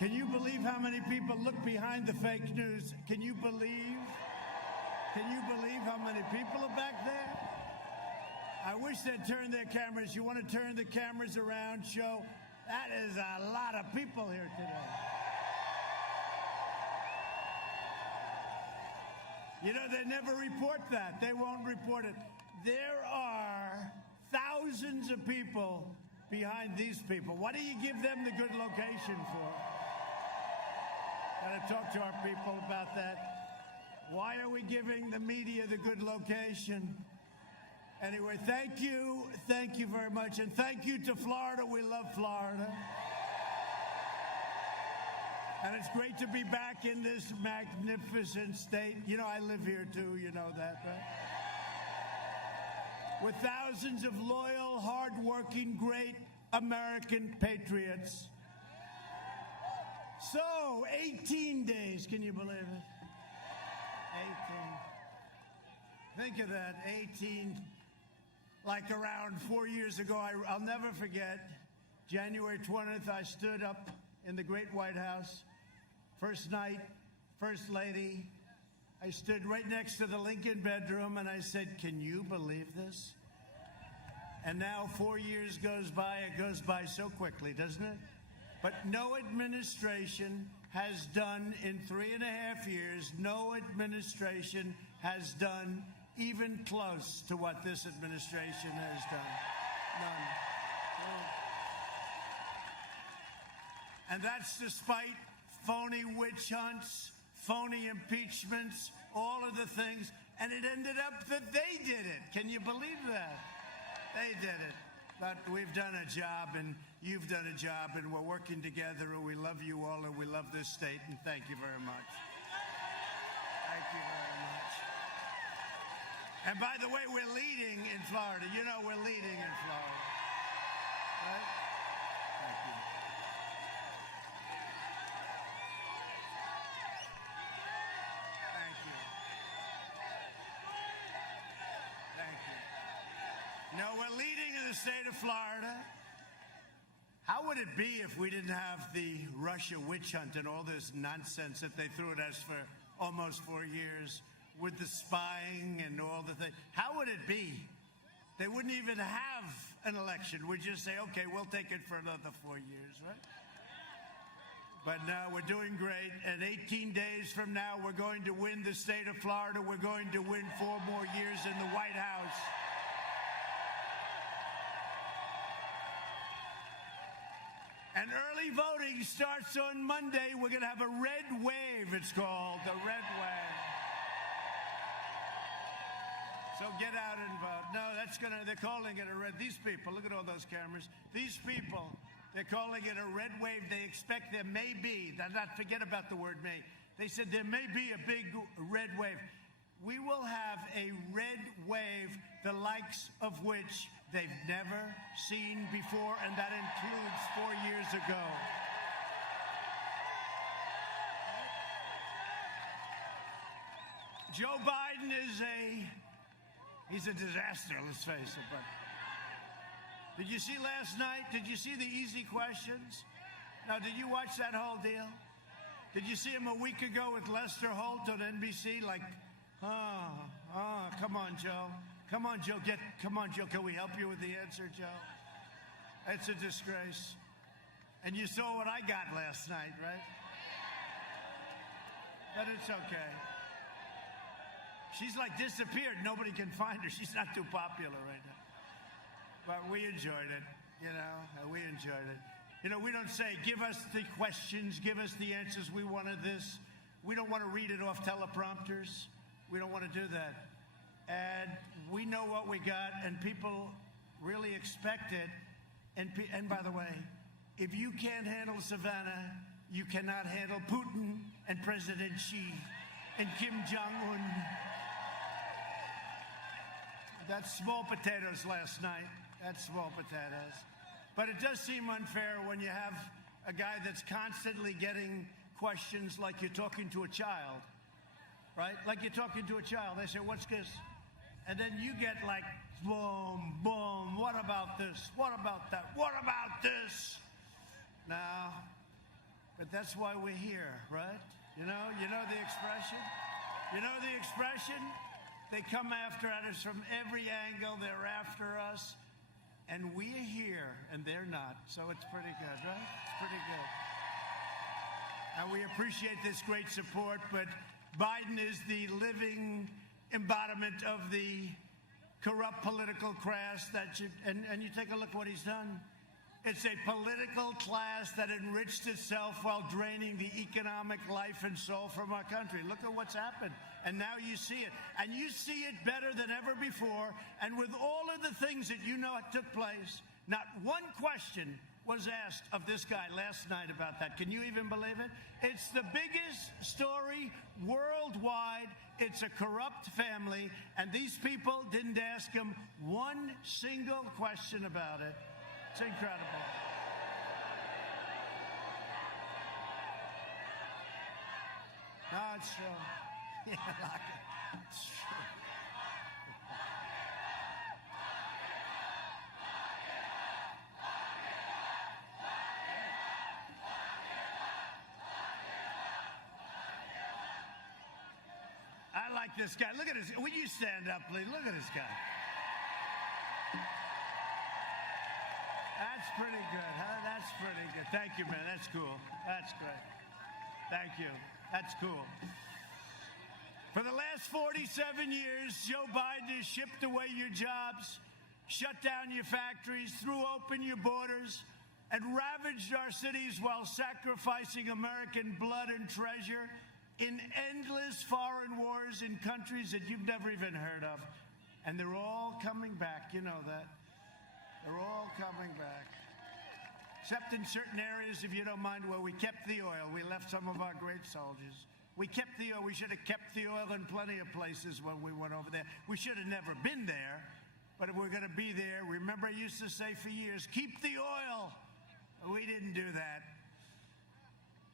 Can you believe how many people look behind the fake news? Can you believe how many people are back there? I wish they'd turn their cameras. You want to turn the cameras around, show? That is a lot of people here today. You know, they never report that. They won't report it. There are thousands of people behind these people. What do you give them the good location for? Got to talk to our people about that. Why are we giving the media the good location? Anyway, thank you very much. And thank you to Florida. We love Florida. And it's great to be back in this magnificent state. You know, I live here too, you know that, right? With thousands of loyal, hardworking, great American patriots. So, 18 days, can you believe it? 18. Think of that, 18. Like around 4 years ago, I'll never forget, January 20th, I stood up in the great White House. First night, First Lady, I stood right next to the Lincoln bedroom and I said, can you believe this? And now 4 years goes by, it goes by so quickly, doesn't it? But no administration has done in 3.5 years, no administration has done even close to what this administration has done. None. And that's despite phony witch hunts, phony impeachments, all of the things. And it ended up that they did it. Can you believe that? They did it. But we've done a job, and you've done a job, and we're working together, and we love you all, and we love this state, and thank you very much. Thank you very much. And by the way, we're leading in Florida. You know we're leading in Florida. Right? Thank you. Thank you. Thank you. No, we're leading in the state of Florida. How would it be if we didn't have the Russia witch hunt and all this nonsense that they threw at us for almost 4 years with the spying and all the things? How would it be? They wouldn't even have an election. We'd just say, okay, we'll take it for another 4 years, right? But now we're doing great. And 18 days from now, we're going to win the state of Florida. We're going to win 4 more years in the White House. And early voting starts on Monday. We're going to have a red wave, it's called, the red wave. So get out and vote. No, they're calling it a red, these people, look at all those cameras. These people, they're calling it a red wave. They expect there may be, not forget about the word may. They said there may be a big red wave. We will have a red wave, the likes of which they've never seen before, and that includes 4 years ago. Joe Biden he's a disaster, let's face it. But did you see last night? Did you see the easy questions? Now, did you watch that whole deal? Did you see him a week ago with Lester Holt on NBC? Like, come on, Joe. Come on, Joe. Come on, Joe. Can we help you with the answer, Joe? It's a disgrace. And you saw what I got last night, right? But it's okay. She's like disappeared. Nobody can find her. She's not too popular right now. But we enjoyed it, you know. We enjoyed it. You know, we don't say, give us the questions, give us the answers. We wanted this. We don't want to read it off teleprompters. We don't want to do that. And we know what we got, and people really expect it. And by the way, if you can't handle Savannah, you cannot handle Putin and President Xi and Kim Jong-un. That's small potatoes last night. That's small potatoes. But it does seem unfair when you have a guy that's constantly getting questions like you're talking to a child, right? Like you're talking to a child. They say, what's this? And then you get like, boom, boom, what about this? What about that? What about this? Now, But that's why we're here, right? You know the expression? You know the expression? They come after us from every angle. They're after us. And we're here, and they're not. So it's pretty good, right? It's pretty good. And we appreciate this great support, but Biden is the living embodiment of the corrupt political class and you take a look what he's done. It's a political class that enriched itself while draining the economic life and soul from our country. Look at what's happened. And now you see it. And you see it better than ever before. And with all of the things that you know took place, not one question was asked of this guy last night about that. Can you even believe it? It's the biggest story worldwide. It's a corrupt family. And these people didn't ask him one single question about it. It's incredible. No, it's true. Yeah, like it. It's true. I like this guy. Look at this. Will you stand up, please? Look at this guy. That's pretty good, huh? That's pretty good. Thank you, man. That's cool. That's great. Thank you. That's cool. For the last 47 years, Joe Biden has shipped away your jobs, shut down your factories, threw open your borders, and ravaged our cities while sacrificing American blood and treasure in endless foreign wars in countries that you've never even heard of. And they're all coming back. You know that. They're all coming back. Except in certain areas, if you don't mind, where we kept the oil. We left some of our great soldiers. We kept the oil. We should have kept the oil in plenty of places when we went over there. We should have never been there. But if we're going to be there, remember I used to say for years, keep the oil. We didn't do that.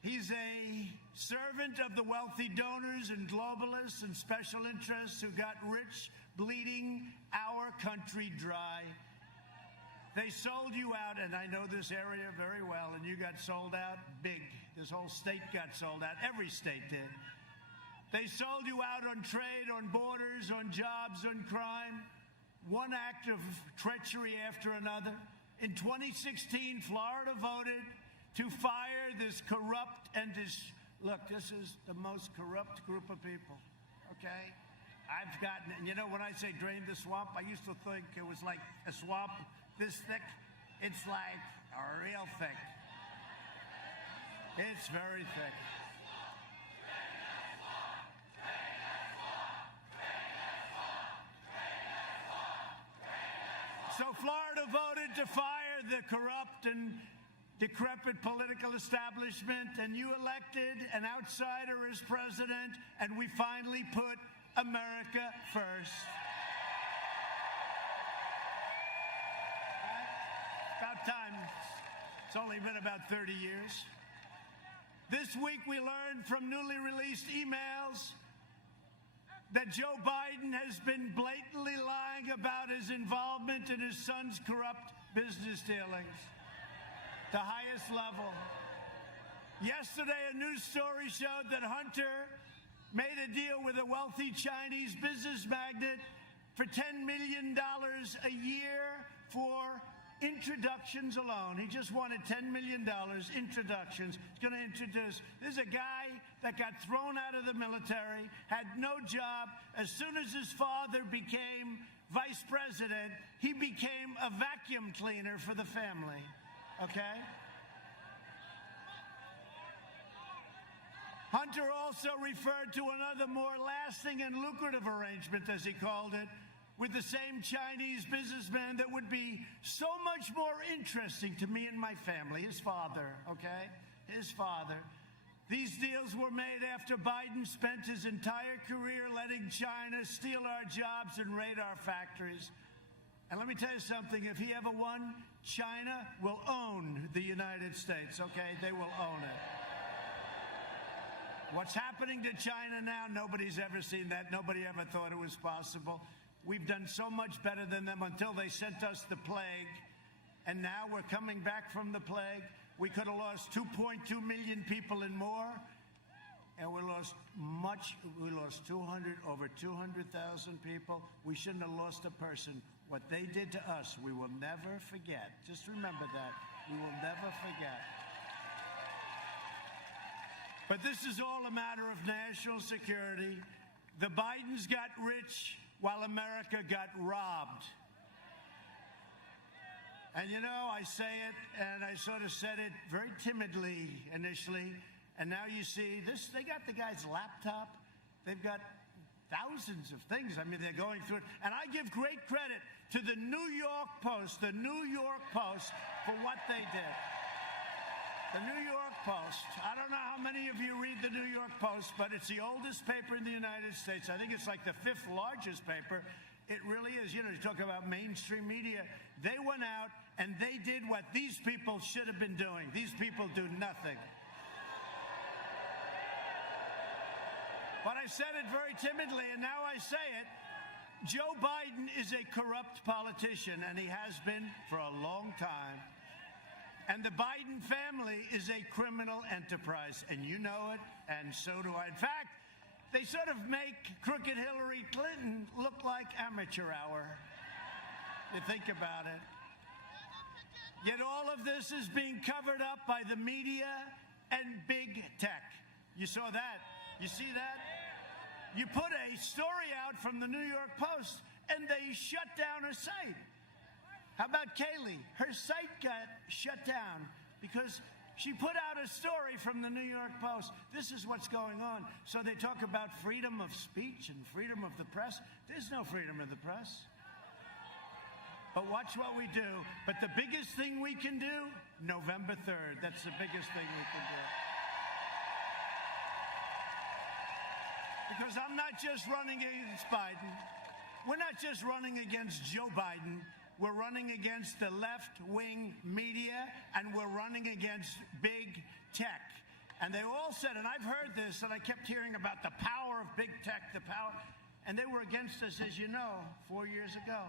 He's a servant of the wealthy donors and globalists and special interests who got rich, bleeding our country dry. They sold you out, and I know this area very well, and you got sold out big. This whole state got sold out. Every state did. They sold you out on trade, on borders, on jobs, on crime. One act of treachery after another. In 2016, Florida voted to fire this corrupt and look, this is the most corrupt group of people, okay? I've gotten, you know, when I say drain the swamp, I used to think it was like a swamp this thick. It's like real thick. It's very thick. So Florida voted to fire the corrupt and decrepit political establishment, and you elected an outsider as president, and we finally put America first. About time. It's only been about 30 years. This week we learned from newly released emails that Joe Biden has been blatantly lying about his involvement in his son's corrupt business dealings. The highest level. Yesterday, a news story showed that Hunter made a deal with a wealthy Chinese business magnate for $10 million a year for introductions alone. He just wanted $10 million introductions. He's going to introduce. There's a guy that got thrown out of the military, had no job. As soon as his father became vice president, he became a vacuum cleaner for the family. Okay? Hunter also referred to another more lasting and lucrative arrangement, as he called it, with the same Chinese businessman that would be so much more interesting to me and my family, his father, okay? His father. These deals were made after Biden spent his entire career letting China steal our jobs and raid our factories. And let me tell you something, if he ever won, China will own the United States, okay? They will own it. What's happening to China now, nobody's ever seen that. Nobody ever thought it was possible. We've done so much better than them until they sent us the plague. And now we're coming back from the plague. We could have lost 2.2 million people and more, and we lost over 200,000 people. We shouldn't have lost a person. What they did to us, we will never forget. Just remember that. We will never forget. But this is all a matter of national security. The Bidens got rich while America got robbed. And you know, I say it, and I sort of said it very timidly initially, and now you see this, they got the guy's laptop. They've got thousands of things. I mean, they're going through it. And I give great credit to the New York Post, for what they did. The New York Post. I don't know how many of you read the New York Post, but it's the oldest paper in the United States. I think it's like the 5th largest paper. It really is. You know, you talk about mainstream media. They went out and they did what these people should have been doing. These people do nothing. But I said it very timidly, and now I say it. Joe Biden is a corrupt politician, and he has been for a long time. And the Biden family is a criminal enterprise, and you know it, and so do I. In fact, they sort of make crooked Hillary Clinton look like amateur hour. You think about it. Yet all of this is being covered up by the media and big tech. You saw that? You see that? You put a story out from the New York Post, and they shut down her site. How about Kayleigh? Her site got shut down because she put out a story from the New York Post. This is what's going on. So they talk about freedom of speech and freedom of the press. There's no freedom of the press. But watch what we do. But the biggest thing we can do, November 3rd. That's the biggest thing we can do. Because I'm not just running against Biden. We're not just running against Joe Biden. We're running against the left-wing media, and we're running against big tech. And they all said, and I've heard this, and I kept hearing about the power of big tech, the power. And they were against us, as you know, 4 years ago.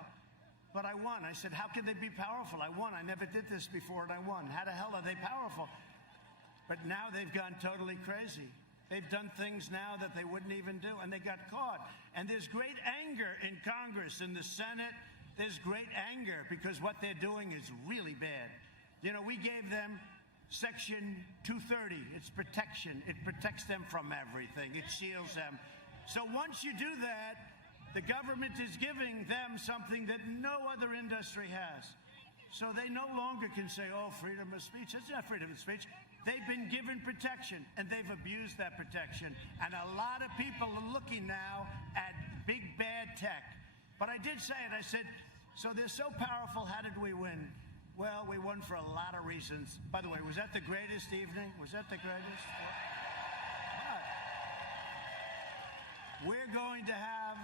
But I won. I said, how can they be powerful? I won. I never did this before, and I won. How the hell are they powerful? But now they've gone totally crazy. They've done things now that they wouldn't even do, and they got caught. And there's great anger in Congress, in the Senate. There's great anger because what they're doing is really bad. You know, we gave them Section 230. It's protection. It protects them from everything. It shields them. So once you do that, the government is giving them something that no other industry has. So they no longer can say, oh, freedom of speech. That's not freedom of speech. They've been given protection, and they've abused that protection. And a lot of people are looking now at big, bad tech. But I did say it. I said, so they're so powerful, how did we win? Well, we won for a lot of reasons. By the way, was that the greatest evening? Was that the greatest? What? We're going to have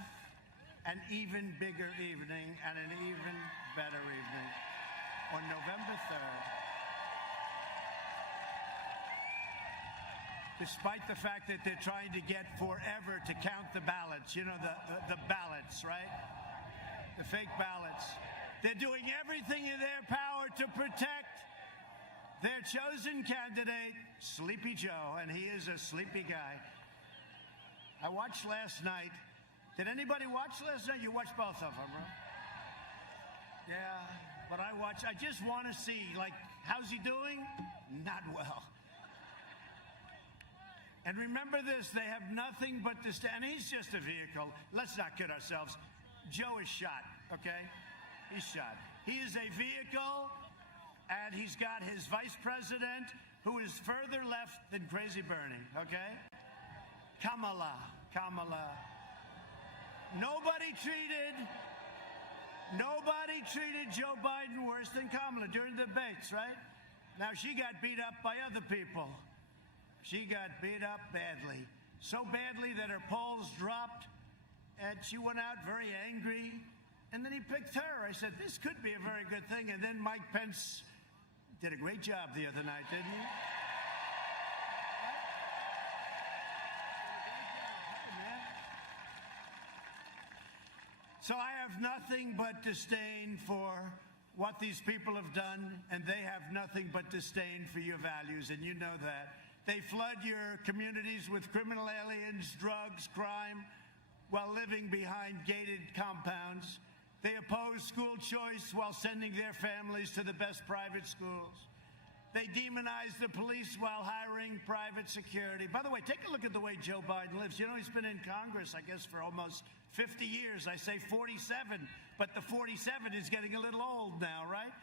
an even bigger evening and an even better evening on November 3rd. Despite the fact that they're trying to get forever to count the ballots, you know, the ballots, right? The fake ballots. They're doing everything in their power to protect their chosen candidate, Sleepy Joe, and he is a sleepy guy. I watched last night. Did anybody watch last night? You watched both of them, right? Yeah, but I just want to see, like, how's he doing? Not well. And remember this, they have nothing but this, and he's just a vehicle. Let's not kid ourselves. Joe is shot, okay? He's shot. He is a vehicle, and he's got his vice president, who is further left than Crazy Bernie, okay? Kamala. Nobody treated Joe Biden worse than Kamala during the debates, right? Now, she got beat up by other people. She got beat up badly. So badly that her polls dropped, and she went out very angry. And then he picked her. I said, this could be a very good thing. And then Mike Pence did a great job the other night, didn't he? So I have nothing but disdain for what these people have done, and they have nothing but disdain for your values, and you know that. They flood your communities with criminal aliens, drugs, crime, while living behind gated compounds. They oppose school choice while sending their families to the best private schools. They demonize the police while hiring private security. By the way, take a look at the way Joe Biden lives. You know, he's been in Congress, I guess, for almost 50 years. I say 47, but the 47 is getting a little old now, right?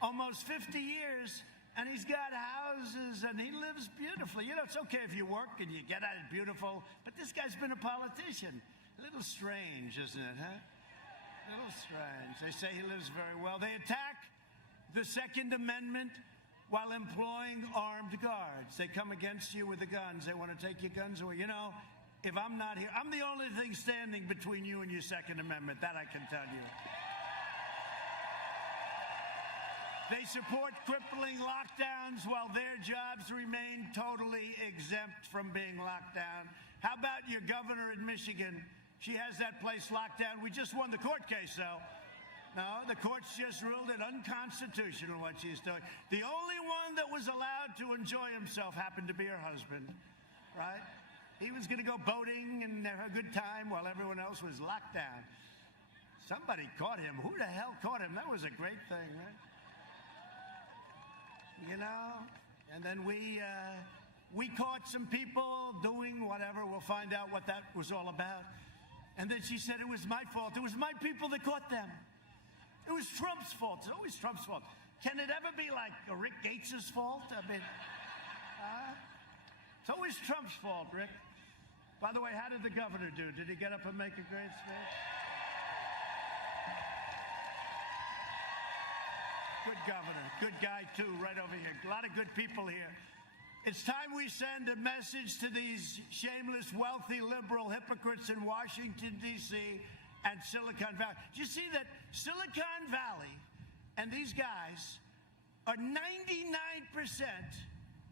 Almost 50 years, and he's got houses, and he lives beautifully. You know, it's okay if you work and you get at it beautiful, but this guy's been a politician. A little strange, isn't it, huh? A little strange. They say he lives very well. They attack the Second Amendment while employing armed guards. They come against you with the guns. They want to take your guns away. You know, if I'm not here, I'm the only thing standing between you and your Second Amendment. That I can tell you. They support crippling lockdowns while their jobs remain totally exempt from being locked down. How about your governor in Michigan? She has that place locked down. We just won the court case, though. No, the courts just ruled it unconstitutional what she's doing. The only one that was allowed to enjoy himself happened to be her husband, right? He was going to go boating and have a good time while everyone else was locked down. Somebody caught him. Who the hell caught him? That was a great thing, right? You know? And then we caught some people doing whatever. We'll find out what that was all about. And then she said it was my fault. It was my people that caught them. It was Trump's fault. It's always Trump's fault. Can it ever be like Rick Gates' fault? I mean, it's always Trump's fault, Rick. By the way, how did the governor do? Did he get up and make a great speech? Good governor. Good guy, too, right over here. A lot of good people here. It's time we send a message to these shameless, wealthy, liberal hypocrites in Washington, D.C., and Silicon Valley. Do you see that Silicon Valley and these guys are 99%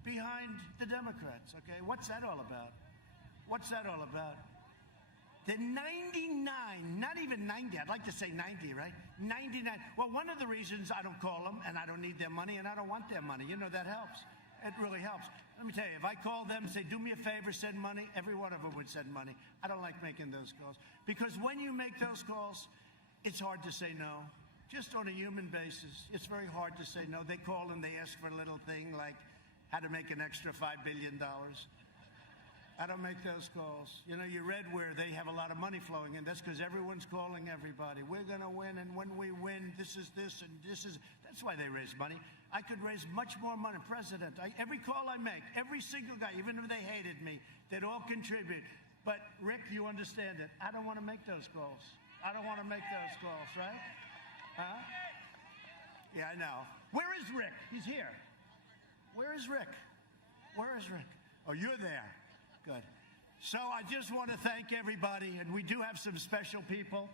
behind the Democrats, okay? What's that all about? What's that all about? They're 99, not even 90. I'd like to say 90, right? 99. Well, one of the reasons I don't call them, and I don't need their money, and I don't want their money, you know, that helps. It really helps. Let me tell you, if I call them and say, do me a favor, send money, every one of them would send money. I don't like making those calls. Because when you make those calls, it's hard to say no. Just on a human basis, it's very hard to say no. They call and they ask for a little thing like how to make an extra $5 billion. I don't make those calls. You know, you read where they have a lot of money flowing in. That's because everyone's calling everybody. We're going to win, and when we win, this is this, and this is... That's why they raise money. I could raise much more money. President, every call I make, every single guy, even if they hated me, they'd all contribute. But, Rick, you understand it. I don't want to make those calls. I don't want to make those calls, right? Huh? Yeah, I know. Where is Rick? He's here. Where is Rick? Where is Rick? Oh, you're there. Good. So I just want to thank everybody, and we do have some special people.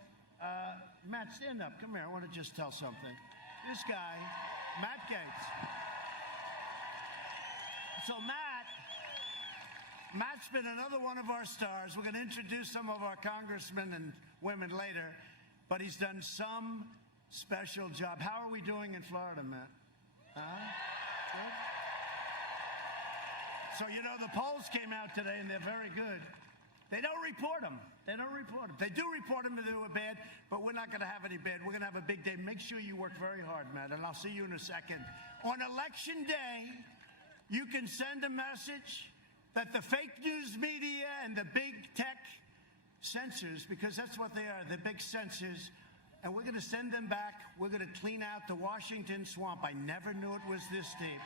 Matt, stand up. Come here. I want to just tell something. This guy, Matt Gaetz. So Matt's been another one of our stars. We're going to introduce some of our congressmen and women later, but he's done some special job. How are we doing in Florida, Matt? Good? So, you know, the polls came out today, and they're very good. They don't report them. They don't report them. They do report them if they were bad, but we're not going to have any bad. We're going to have a big day. Make sure you work very hard, Matt, and I'll see you in a second. On Election Day, you can send a message that the fake news media and the big tech censors, because that's what they are, the big censors, and we're going to send them back. We're going to clean out the Washington swamp. I never knew it was this deep.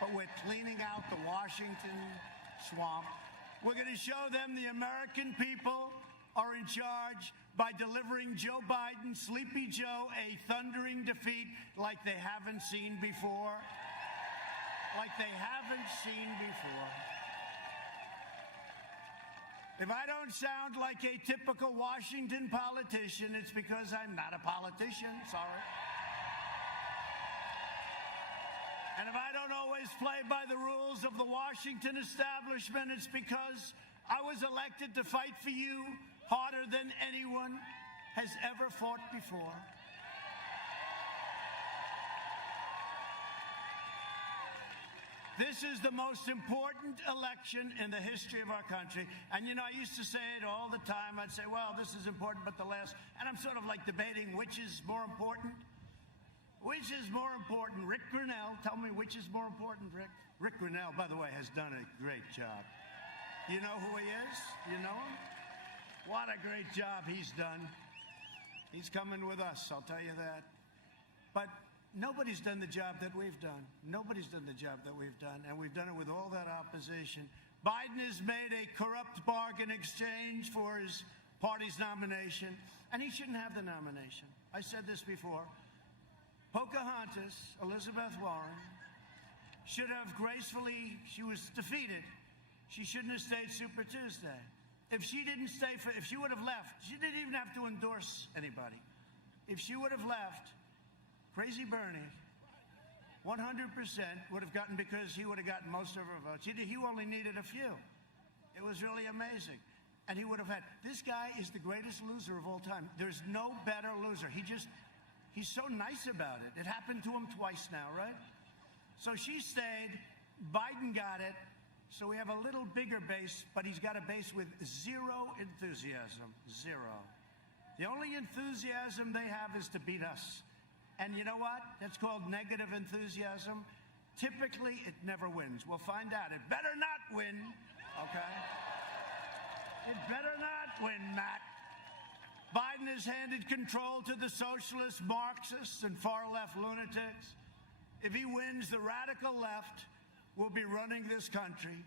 But we're cleaning out the Washington swamp. We're going to show them the American people are in charge by delivering Joe Biden, Sleepy Joe, a thundering defeat like they haven't seen before. Like they haven't seen before. If I don't sound like a typical Washington politician, it's because I'm not a politician. Sorry. And if I don't always play by the rules of the Washington establishment, it's because I was elected to fight for you harder than anyone has ever fought before. This is the most important election in the history of our country. And, you know, I used to say it all the time. I'd say, well, this is important, but the last. And I'm sort of like debating which is more important. Which is more important? Rick Grinnell, tell me which is more important, Rick. Rick Grinnell, by the way, has done a great job. You know who he is? You know him? What a great job he's done. He's coming with us, I'll tell you that. But nobody's done the job that we've done. Nobody's done the job that we've done, and we've done it with all that opposition. Biden has made a corrupt bargain exchange for his party's nomination, and he shouldn't have the nomination. I said this before. Pocahontas, Elizabeth Warren, should have gracefully, she was defeated. She shouldn't have stayed Super Tuesday. If she would have left, she didn't even have to endorse anybody. If she would have left, Crazy Bernie, 100% would have gotten, because he would have gotten most of her votes. He only needed a few. It was really amazing. And he would have had, this guy is the greatest loser of all time. There's no better loser. He's so nice about it. It happened to him twice now, right? So she stayed, Biden got it, so we have a little bigger base, but he's got a base with zero enthusiasm, zero. The only enthusiasm they have is to beat us. And you know what? That's called negative enthusiasm. Typically, it never wins. We'll find out. It better not win, okay? It better not win, Matt. Biden has handed control to the socialists, Marxists, and far-left lunatics. If he wins, the radical left will be running this country,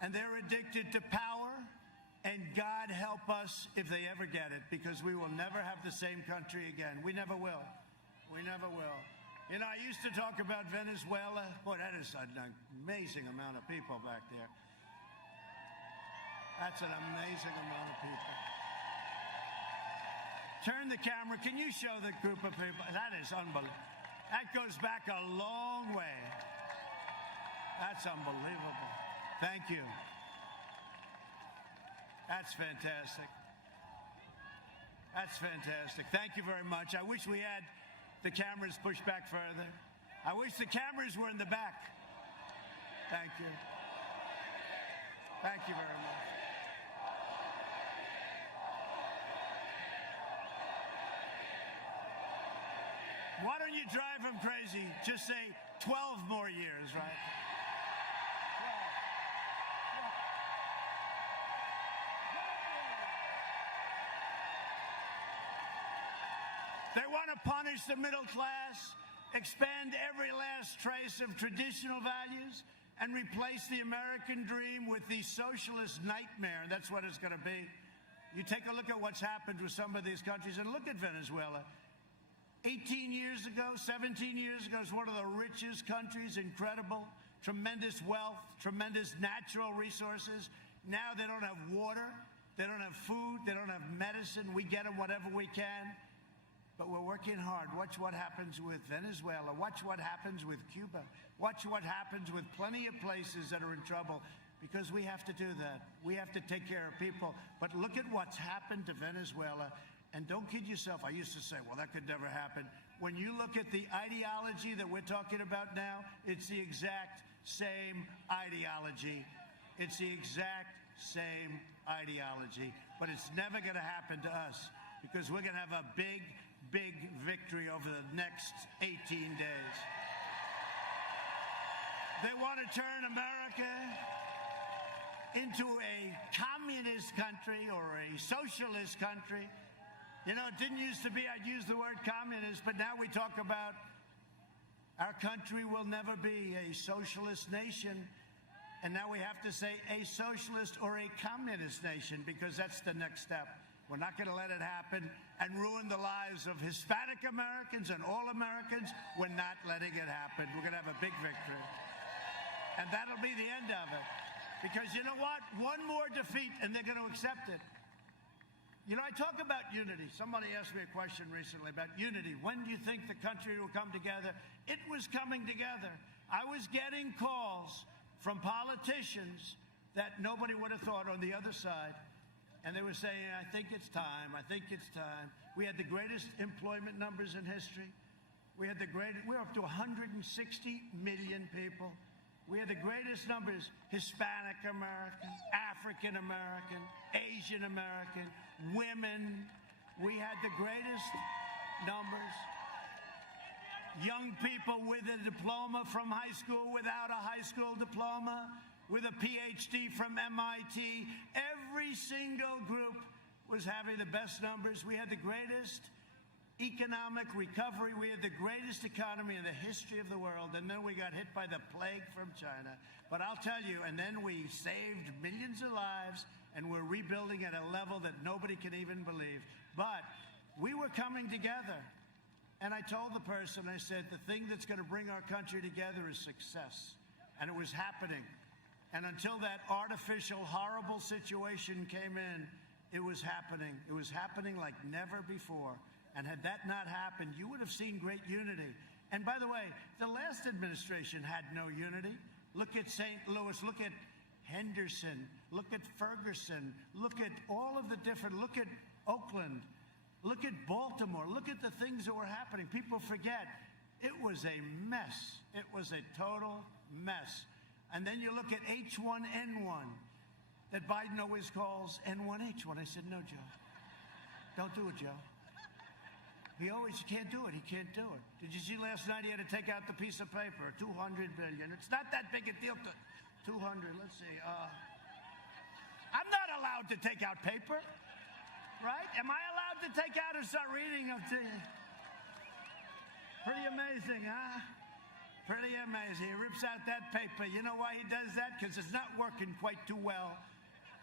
and they're addicted to power, and God help us if they ever get it, because we will never have the same country again. We never will. We never will. You know, I used to talk about Venezuela. Boy, that is an amazing amount of people back there. That's an amazing amount of people. Turn the camera. Can you show the group of people? That is unbelievable. That goes back a long way. That's unbelievable. Thank you. That's fantastic. That's fantastic. Thank you very much. I wish we had the cameras pushed back further. I wish the cameras were in the back. Thank you. Thank you very much. Why don't you drive them crazy? Just say 12 more years, right? They want to punish the middle class, expand every last trace of traditional values, and replace the American dream with the socialist nightmare. That's what it's going to be. You take a look at what's happened with some of these countries, and look at Venezuela. 18 years ago, 17 years ago, it's one of the richest countries, incredible, tremendous wealth, tremendous natural resources. Now they don't have water, they don't have food, they don't have medicine. We get them whatever we can. But we're working hard. Watch what happens with Venezuela. Watch what happens with Cuba. Watch what happens with plenty of places that are in trouble, because we have to do that. We have to take care of people. But look at what's happened to Venezuela. And don't kid yourself. I used to say, well, that could never happen. When you look at the ideology that we're talking about now, it's the exact same ideology. It's the exact same ideology. But it's never going to happen to us, because we're going to have a big victory over the next 18 days. They want to turn America into a communist country or a socialist country. You know, it didn't used to be, I'd use the word communist, but now we talk about our country will never be a socialist nation. And now we have to say a socialist or a communist nation, because that's the next step. We're not going to let it happen and ruin the lives of Hispanic Americans and all Americans. We're not letting it happen. We're going to have a big victory. And that'll be the end of it. Because you know what? One more defeat and they're going to accept it. You know, I talk about unity. Somebody asked me a question recently about unity. When do you think the country will come together? It was coming together. I was getting calls from politicians that nobody would have thought on the other side. And they were saying, I think it's time. I think it's time. We had the greatest employment numbers in history. We're up to 160 million people. We had the greatest numbers: Hispanic American, African American, Asian American, women. We had the greatest numbers. Young people with a diploma from high school, without a high school diploma, with a PhD from MIT. Every single group was having the best numbers. We had the greatest economic recovery. We had the greatest economy in the history of the world. And then we got hit by the plague from China. But I'll tell you, and then we saved millions of lives, and we're rebuilding at a level that nobody can even believe. But we were coming together. And I told the person, I said, the thing that's going to bring our country together is success. And it was happening. And until that artificial, horrible situation came in, it was happening. It was happening like never before. And had that not happened, you would have seen great unity. And by the way, the last administration had no unity. Look at St. Louis. Look at Henderson. Look at Ferguson. Look at all of the different, look at Oakland. Look at Baltimore. Look at the things that were happening. People forget. It was a mess. It was a total mess. And then you look at H1N1 that Biden always calls N1H1. I said, no, Joe. Don't do it, Joe. He can't do it. He can't do it. Did you see last night he had to take out the piece of paper, $200 billion. It's not that big a deal to 200. Let's see. I'm not allowed to take out paper. Right? Am I allowed to take out and start reading them to you? Pretty amazing, huh? Pretty amazing. He rips out that paper. You know why he does that? Because it's not working quite too well.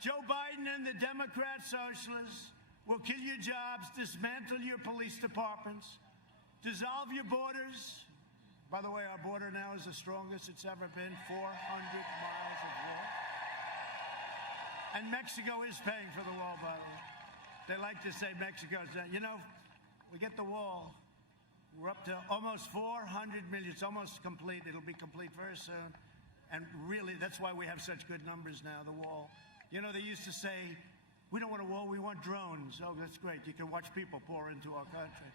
Joe Biden and the Democrat socialists will kill your jobs, dismantle your police departments, dissolve your borders. By the way, our border now is the strongest it's ever been, 400 miles of wall. And Mexico is paying for the wall, by the way. They like to say Mexico's, you know, we get the wall. We're up to almost 400 million. It's almost complete. It'll be complete very soon. And really, that's why we have such good numbers now, the wall. You know, they used to say, we don't want a wall, we want drones. Oh, that's great. You can watch people pour into our country.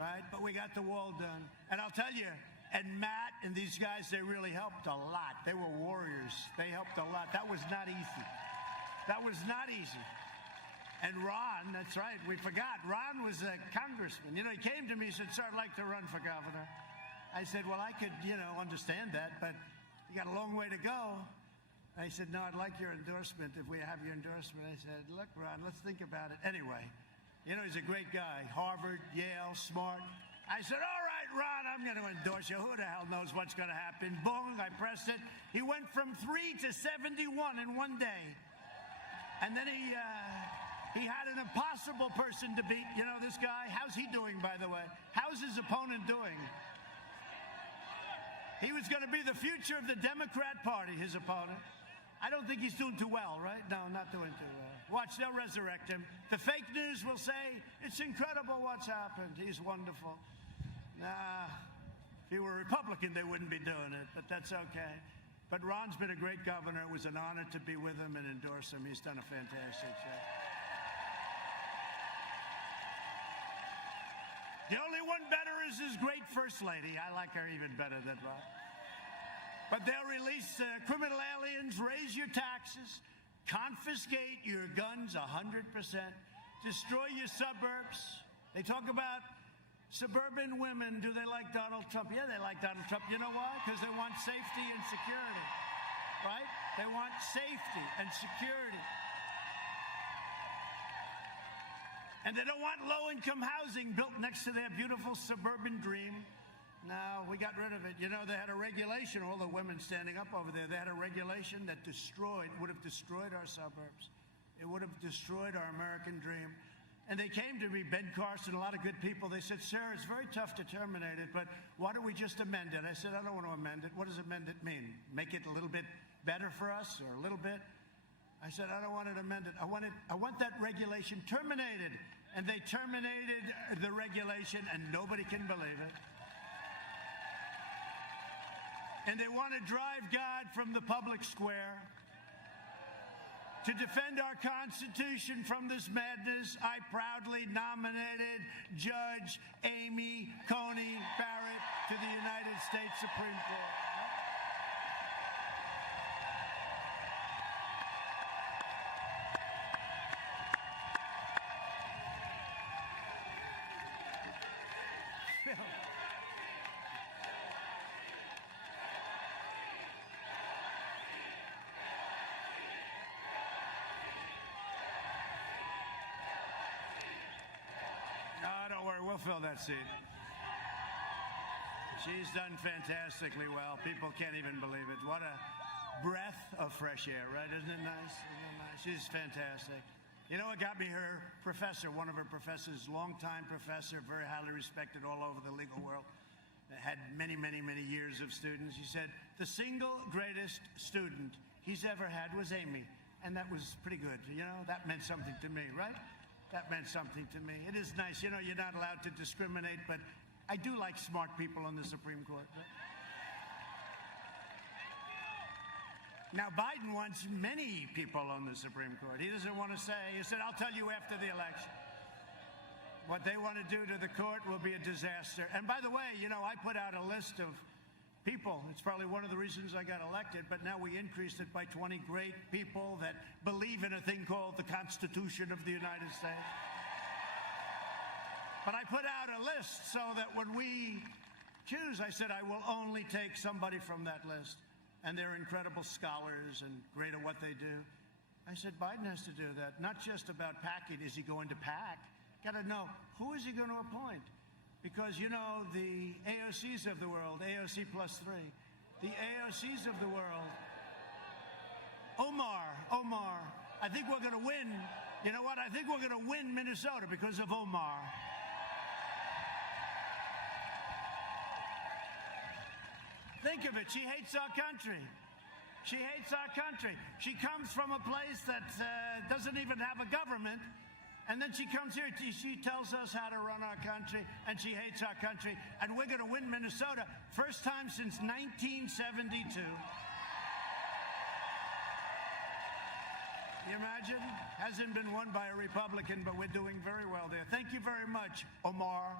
Right? But we got the wall done. And I'll tell you, and Matt and these guys, they really helped a lot. They were warriors. They helped a lot. That was not easy. That was not easy. And Ron, that's right, we forgot. Ron was a congressman. You know, he came to me and said, sir, I'd like to run for governor. I said, well, I could, understand that, but you got a long way to go. I said, no, I'd like your endorsement if we have your endorsement. I said, look, Ron, let's think about it. Anyway, he's a great guy. Harvard, Yale, smart. I said, all right, Ron, I'm going to endorse you. Who the hell knows what's going to happen? Boom, I pressed it. He went from 3 to 71 in one day. And then he had an impossible person to beat. You know, this guy, how's he doing, by the way? How's his opponent doing? He was going to be the future of the Democrat Party, his opponent. I don't think he's doing too well, right? No, not doing too well. Watch, they'll resurrect him. The fake news will say, it's incredible what's happened. He's wonderful. Nah, if he were a Republican, they wouldn't be doing it, but that's okay. But Ron's been a great governor. It was an honor to be with him and endorse him. He's done a fantastic job. The only one better is his great first lady. I like her even better than Ron. But they'll release criminal aliens, raise your taxes, confiscate your guns 100%, destroy your suburbs. They talk about suburban women. Do they like Donald Trump? Yeah, they like Donald Trump. You know why? Because they want safety and security, right? They want safety and security. And they don't want low-income housing built next to their beautiful suburban dream. No, we got rid of it. You know, they had a regulation, all the women standing up over there, they had a regulation that would have destroyed our suburbs. It would have destroyed our American dream. And they came to me, Ben Carson, a lot of good people. They said, sir, it's very tough to terminate it, but why don't we just amend it? I said, I don't want to amend it. What does amend it mean? Make it a little bit better for us, or a little bit? I said, I don't want it amended. I want that regulation terminated. And they terminated the regulation, and nobody can believe it. And they want to drive God from the public square. To defend our Constitution from this madness, I proudly nominated Judge Amy Coney Barrett to the United States Supreme Court. Phil. No, don't worry. We'll fill that seat. She's done fantastically well. People can't even believe it. What a breath of fresh air, right? Isn't it nice? Isn't it nice? She's fantastic. You know what got me? Her professor, one of her professors, longtime professor, very highly respected all over the legal world, had many, many, many years of students. He said, the single greatest student he's ever had was Amy. And that was pretty good. You know, that meant something to me, right? That meant something to me. It is nice. You know, you're not allowed to discriminate, but I do like smart people on the Supreme Court. Now, Biden wants many people on the Supreme Court. He doesn't want to say, he said, I'll tell you after the election. What they want to do to the court will be a disaster. And by the way, you know, I put out a list of people. It's probably one of the reasons I got elected, but now we increased it by 20 great people that believe in a thing called the Constitution of the United States. But I put out a list so that when we choose, I said I will only take somebody from that list. And they're incredible scholars and great at what they do. I said Biden has to do that, not just about packing. Is he going to pack? Got to know, who is he going to appoint? Because, you know, the AOCs of the world, AOC plus 3, the AOCs of the world, Omar, I think we're going to win. You know what? I think we're going to win Minnesota because of Omar. Think of it. She hates our country. She hates our country. She comes from a place that doesn't even have a government. And then she comes here. She tells us how to run our country. And she hates our country. And we're going to win Minnesota. First time since 1972. You imagine? Hasn't been won by a Republican, but we're doing very well there. Thank you very much, Omar.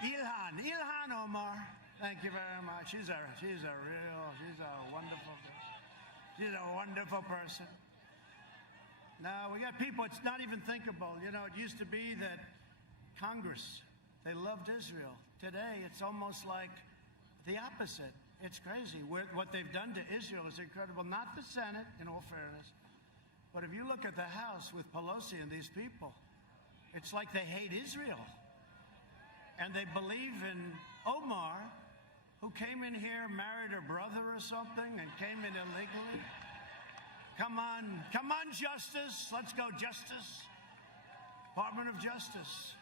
Ilhan Omar. Thank you very much. She's a wonderful person. Now, we got people, it's not even thinkable. You know, it used to be that Congress, they loved Israel. Today, it's almost like the opposite. It's crazy. What they've done to Israel is incredible. Not the Senate, in all fairness. But if you look at the House with Pelosi and these people, it's like they hate Israel. And they believe in Omar, who came in here, married her brother or something, and came in illegally. Come on, Justice. Let's go, Justice. Department of Justice.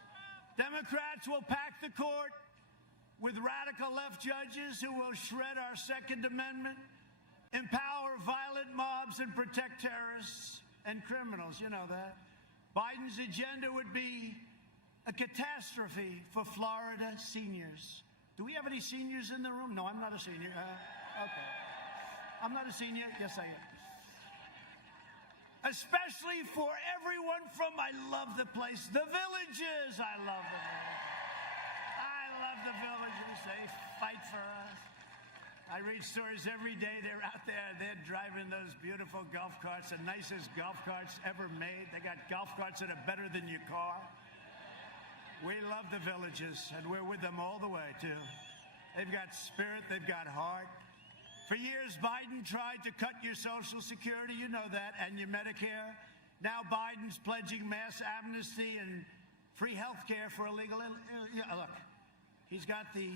Democrats will pack the court with radical left judges who will shred our Second Amendment, empower violent mobs, and protect terrorists and criminals. You know that. Biden's agenda would be a catastrophe for Florida seniors. Do we have any seniors in the room? No, I'm not a senior. Okay. I'm not a senior. Yes, I am. Especially for everyone from, I love the place, the Villages. I love the Villages. I love the Villages. They fight for us. I read stories every day. They're out there. They're driving those beautiful golf carts, the nicest golf carts ever made. They got golf carts that are better than your car. We love the Villages, and we're with them all the way, too. They've got spirit. They've got heart. For years, Biden tried to cut your Social Security, you know that, and your Medicare. Now Biden's pledging mass amnesty and free health care for illegal... Look, he's got the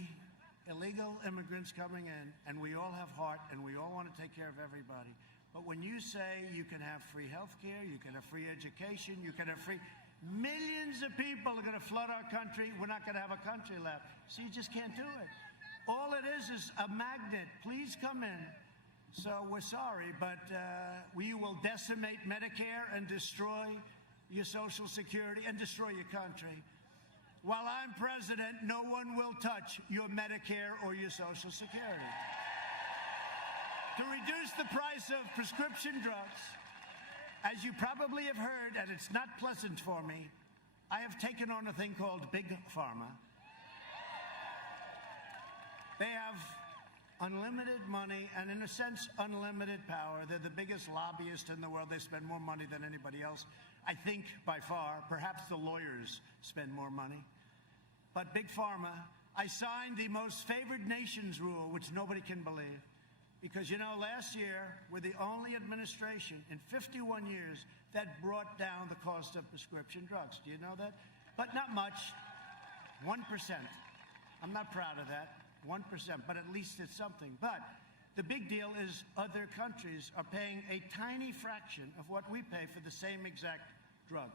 illegal immigrants coming in, and we all have heart, and we all want to take care of everybody. But when you say you can have free health care, you can have free education, you can have free... Millions of people are going to flood our country. We're not going to have a country left. So you just can't do it. All it is a magnet. Please come in. So we're sorry, but we will decimate Medicare and destroy your Social Security and destroy your country. While I'm president, no one will touch your Medicare or your Social Security. To reduce the price of prescription drugs, as you probably have heard, and it's not pleasant for me, I have taken on a thing called Big Pharma. They have unlimited money and, in a sense, unlimited power. They're the biggest lobbyist in the world. They spend more money than anybody else. I think, by far, perhaps the lawyers spend more money. but Big Pharma, I signed the most favored nations rule, which nobody can believe. Because, you know, last year, we're the only administration in 51 years that brought down the cost of prescription drugs. Do you know that? But not much. 1%. I'm not proud of that. 1%, but at least it's something. But the big deal is other countries are paying a tiny fraction of what we pay for the same exact drug.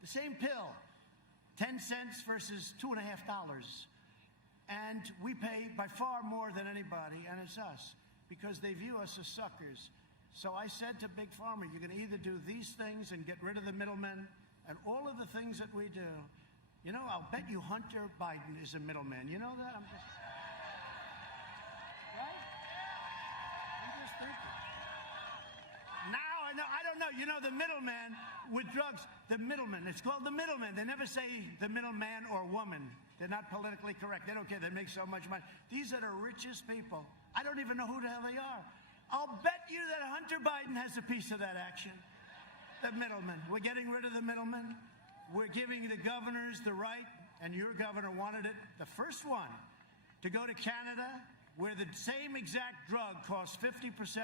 The same pill, 10 cents versus $2.50. And we pay by far more than anybody, and it's us, because they view us as suckers. So I said to Big Pharma, you're going to either do these things and get rid of the middlemen and all of the things that we do. You know, I'll bet you Hunter Biden is a middleman. You know that? I'm just... Right? I'm just thinking. Now I know, I don't know. You know, the middleman with drugs, the middleman, it's called the middleman. They never say the middleman or woman. They're not politically correct. They don't care. They make so much money. These are the richest people. I don't even know who the hell they are. I'll bet you that Hunter Biden has a piece of that action. The middleman. We're getting rid of the middleman. We're giving the governors the right, and your governor wanted it, the first one, to go to Canada, where the same exact drug costs 50%.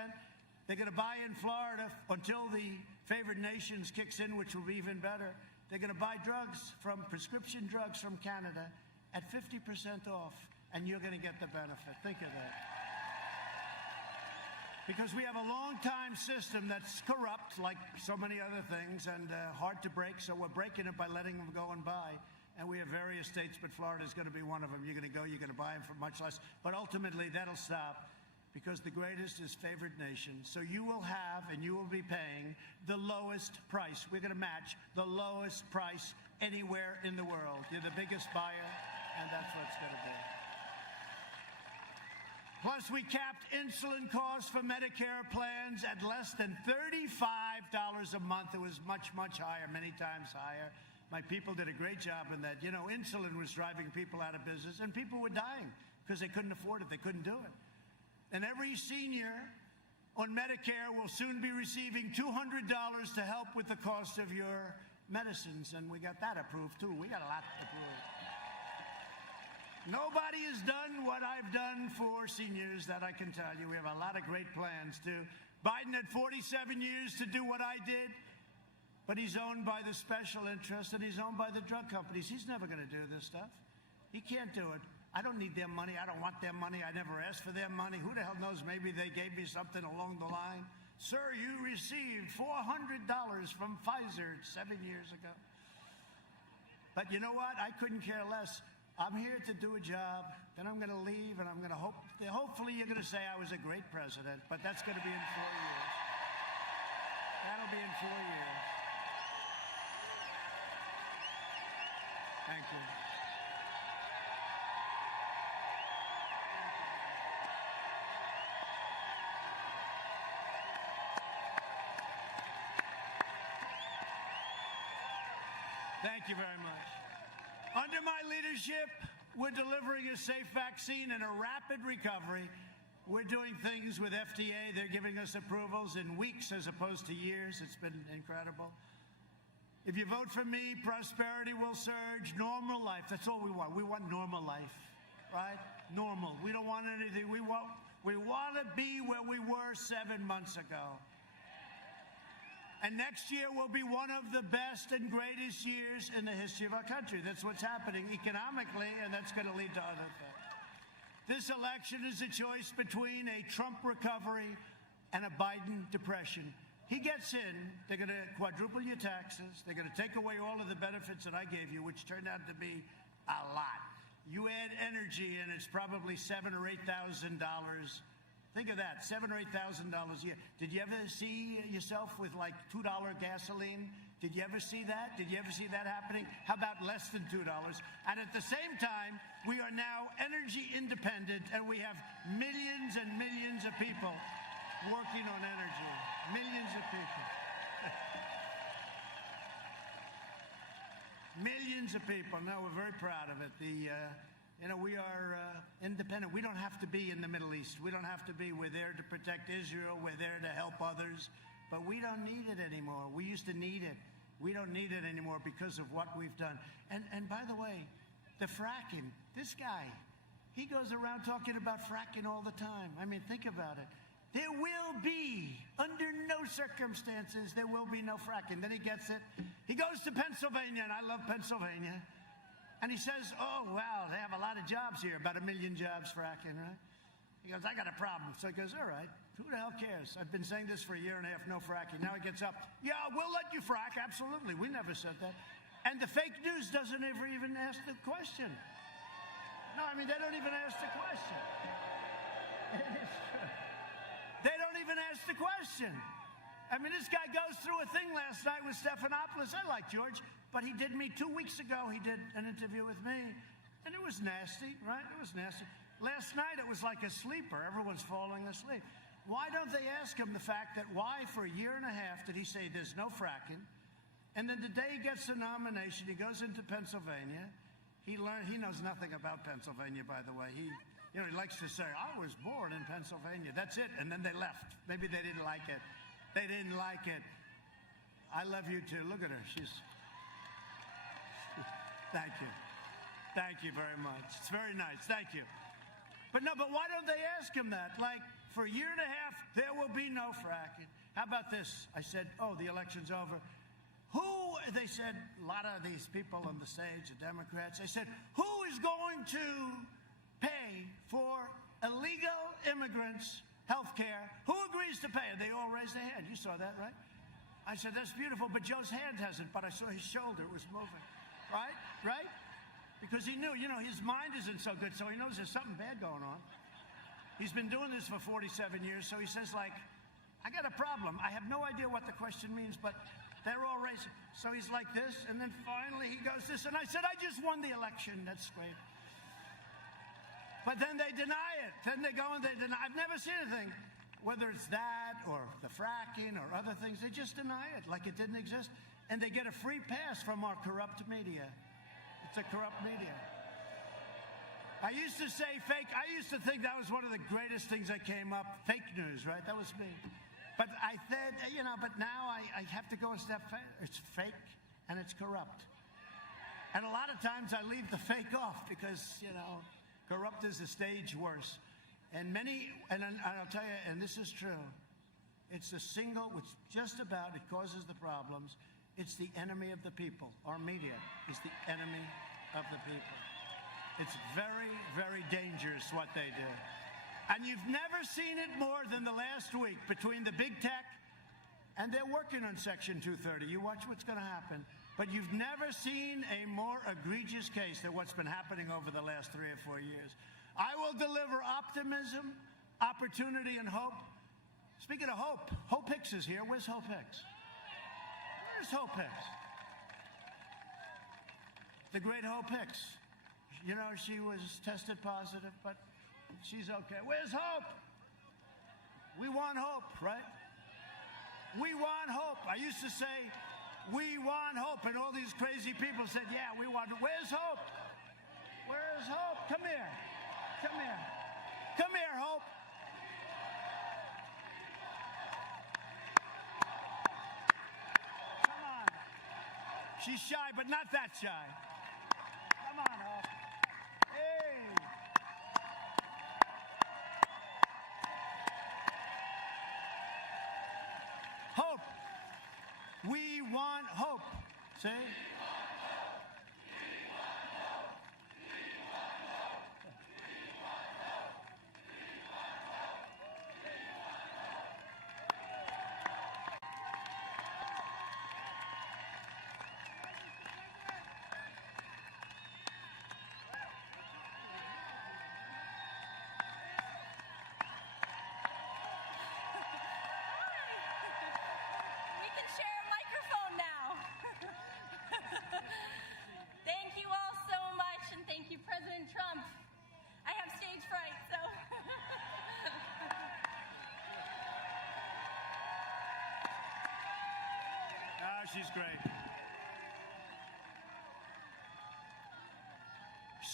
They're going to buy in Florida until the favored nations kicks in, which will be even better. They're going to buy drugs from prescription drugs from Canada at 50% off, and you're going to get the benefit. Think of that. Because we have a long-time system that's corrupt, like so many other things, and hard to break, so we're breaking it by letting them go and buy. And we have various states, but Florida is going to be one of them. You're going to go, you're going to buy them for much less. But ultimately, that'll stop, because the greatest is favored nation. So you will have, and you will be paying, the lowest price. We're going to match the lowest price anywhere in the world. You're the biggest buyer, and that's what it's going to be. Plus, we capped insulin costs for Medicare plans at less than $35 a month. It was much, much higher, many times higher. My people did a great job in that. You know, insulin was driving people out of business, and people were dying because they couldn't afford it. They couldn't do it. And every senior on Medicare will soon be receiving $200 to help with the cost of your medicines, and we got that approved, too. We got a lot approved. Nobody has done what I've done for seniors, that I can tell you. We have a lot of great plans, too. Biden had 47 years to do what I did, but he's owned by the special interests, and he's owned by the drug companies. He's never going to do this stuff. He can't do it. I don't need their money. I don't want their money. I never asked for their money. Who the hell knows? Maybe they gave me something along the line. Sir, you received $400 from Pfizer 7 years ago. But you know what? I couldn't care less. I'm here to do a job, then I'm going to leave, and I'm going to hopefully you're going to say I was a great president, but that's going to be in 4 years. That'll be in 4 years. Thank you. Thank you very much. Under my leadership, we're delivering a safe vaccine and a rapid recovery. We're doing things with FDA. They're giving us approvals in weeks as opposed to years. It's been incredible. If you vote for me, prosperity will surge. Normal life, that's all we want. We want normal life, right? Normal. We don't want anything. We want to be where we were 7 months ago. And next year will be one of the best and greatest years in the history of our country. That's what's happening economically, and that's going to lead to other things. This election is a choice between a Trump recovery and a Biden depression. He gets in, they're going to quadruple your taxes, they're going to take away all of the benefits that I gave you, which turned out to be a lot. You add energy, and it's probably $7,000 or $8,000. Think of that, $7,000 or $8,000 a year. Did you ever see yourself with like $2 gasoline? Did you ever see that? Did you ever see that happening? How about less than $2? And at the same time, we are now energy independent, and we have millions and millions of people working on energy. Millions of people. Millions of people. No, we're very proud of it. We are independent. We don't have to be in the Middle East. We don't have to be. We're there to protect Israel. We're there to help others. But we don't need it anymore. We used to need it. We don't need it anymore because of what we've done. And by the way, The fracking. This guy, he goes around talking about fracking all the time. I mean, think about it. There will be, under no circumstances, there will be no fracking. Then he gets it. He goes to Pennsylvania, and I love Pennsylvania. And he says, oh, wow, they have a lot of jobs here, about 1 million jobs fracking, right? He goes, I got a problem. So he goes, all right, who the hell cares? I've been saying this for 1.5 years, no fracking. Now he gets up, yeah, we'll let you frack, absolutely. We never said that. And the fake news doesn't ever even ask the question. No, I mean, they don't even ask the question. It is true. They don't even ask the question. I mean, this guy goes through a thing last night with Stephanopoulos. I like George, but he did me 2 weeks ago. He did an interview with me, and it was nasty, right? It was nasty. Last night, it was like a sleeper. Everyone's falling asleep. Why don't they ask him the fact that why for 1.5 years did he say there's no fracking? And then the day he gets the nomination, he goes into Pennsylvania. He knows nothing about Pennsylvania, by the way. He likes to say, I was born in Pennsylvania. That's it. And then they left. Maybe they didn't like it. They didn't like it. I love you too. Look at her. Thank you. Thank you very much. It's very nice. Thank you. But why don't they ask him that? Like, for 1.5 years, there will be no fracking. How about this? I said, oh, the election's over. They said, a lot of these people on the stage, the Democrats, they said, who is going to pay for illegal immigrants' health care? Who agrees to pay? And they all raised their hand. You saw that, right? I said, that's beautiful, but Joe's hand hasn't, but I saw his shoulder was moving. Right? Right? Because he knew, his mind isn't so good, so he knows there's something bad going on. He's been doing this for 47 years, so he says, like, I got a problem. I have no idea what the question means, but they're all racist. So he's like this, and then finally he goes this, and I said, I just won the election. That's great. But then they deny it. Then they go and they deny. I've never seen anything, whether it's that or the fracking or other things. They just deny it like it didn't exist. And they get a free pass from our corrupt media. It's a corrupt media. I used to say fake. I used to think that was one of the greatest things that came up. Fake news, right? That was me. But I said, but now I have to go a step further. It's fake and it's corrupt. And a lot of times I leave the fake off because, corrupt is a stage worse. And I'll tell you, and this is true, it's the single, which just about, it causes the problems. It's the enemy of the people. Our media is the enemy of the people. It's very, very dangerous what they do. And you've never seen it more than the last week between the big tech, and they're working on Section 230. You watch what's going to happen. But you've never seen a more egregious case than what's been happening over the last 3 or 4 years. I will deliver optimism, opportunity, and hope. Speaking of hope, Hope Hicks is here. Where's Hope Hicks? Where's Hope Hicks? The great Hope Hicks. She was tested positive, but she's okay. Where's hope? We want hope, right? We want hope. I used to say, we want hope. And all these crazy people said, yeah, we want hope. Where's hope? Where's hope? Come here. Come here. Come here, Hope. Come on. She's shy, but not that shy. Come on, Hope. Hey. Hope. We want hope. See? She's great.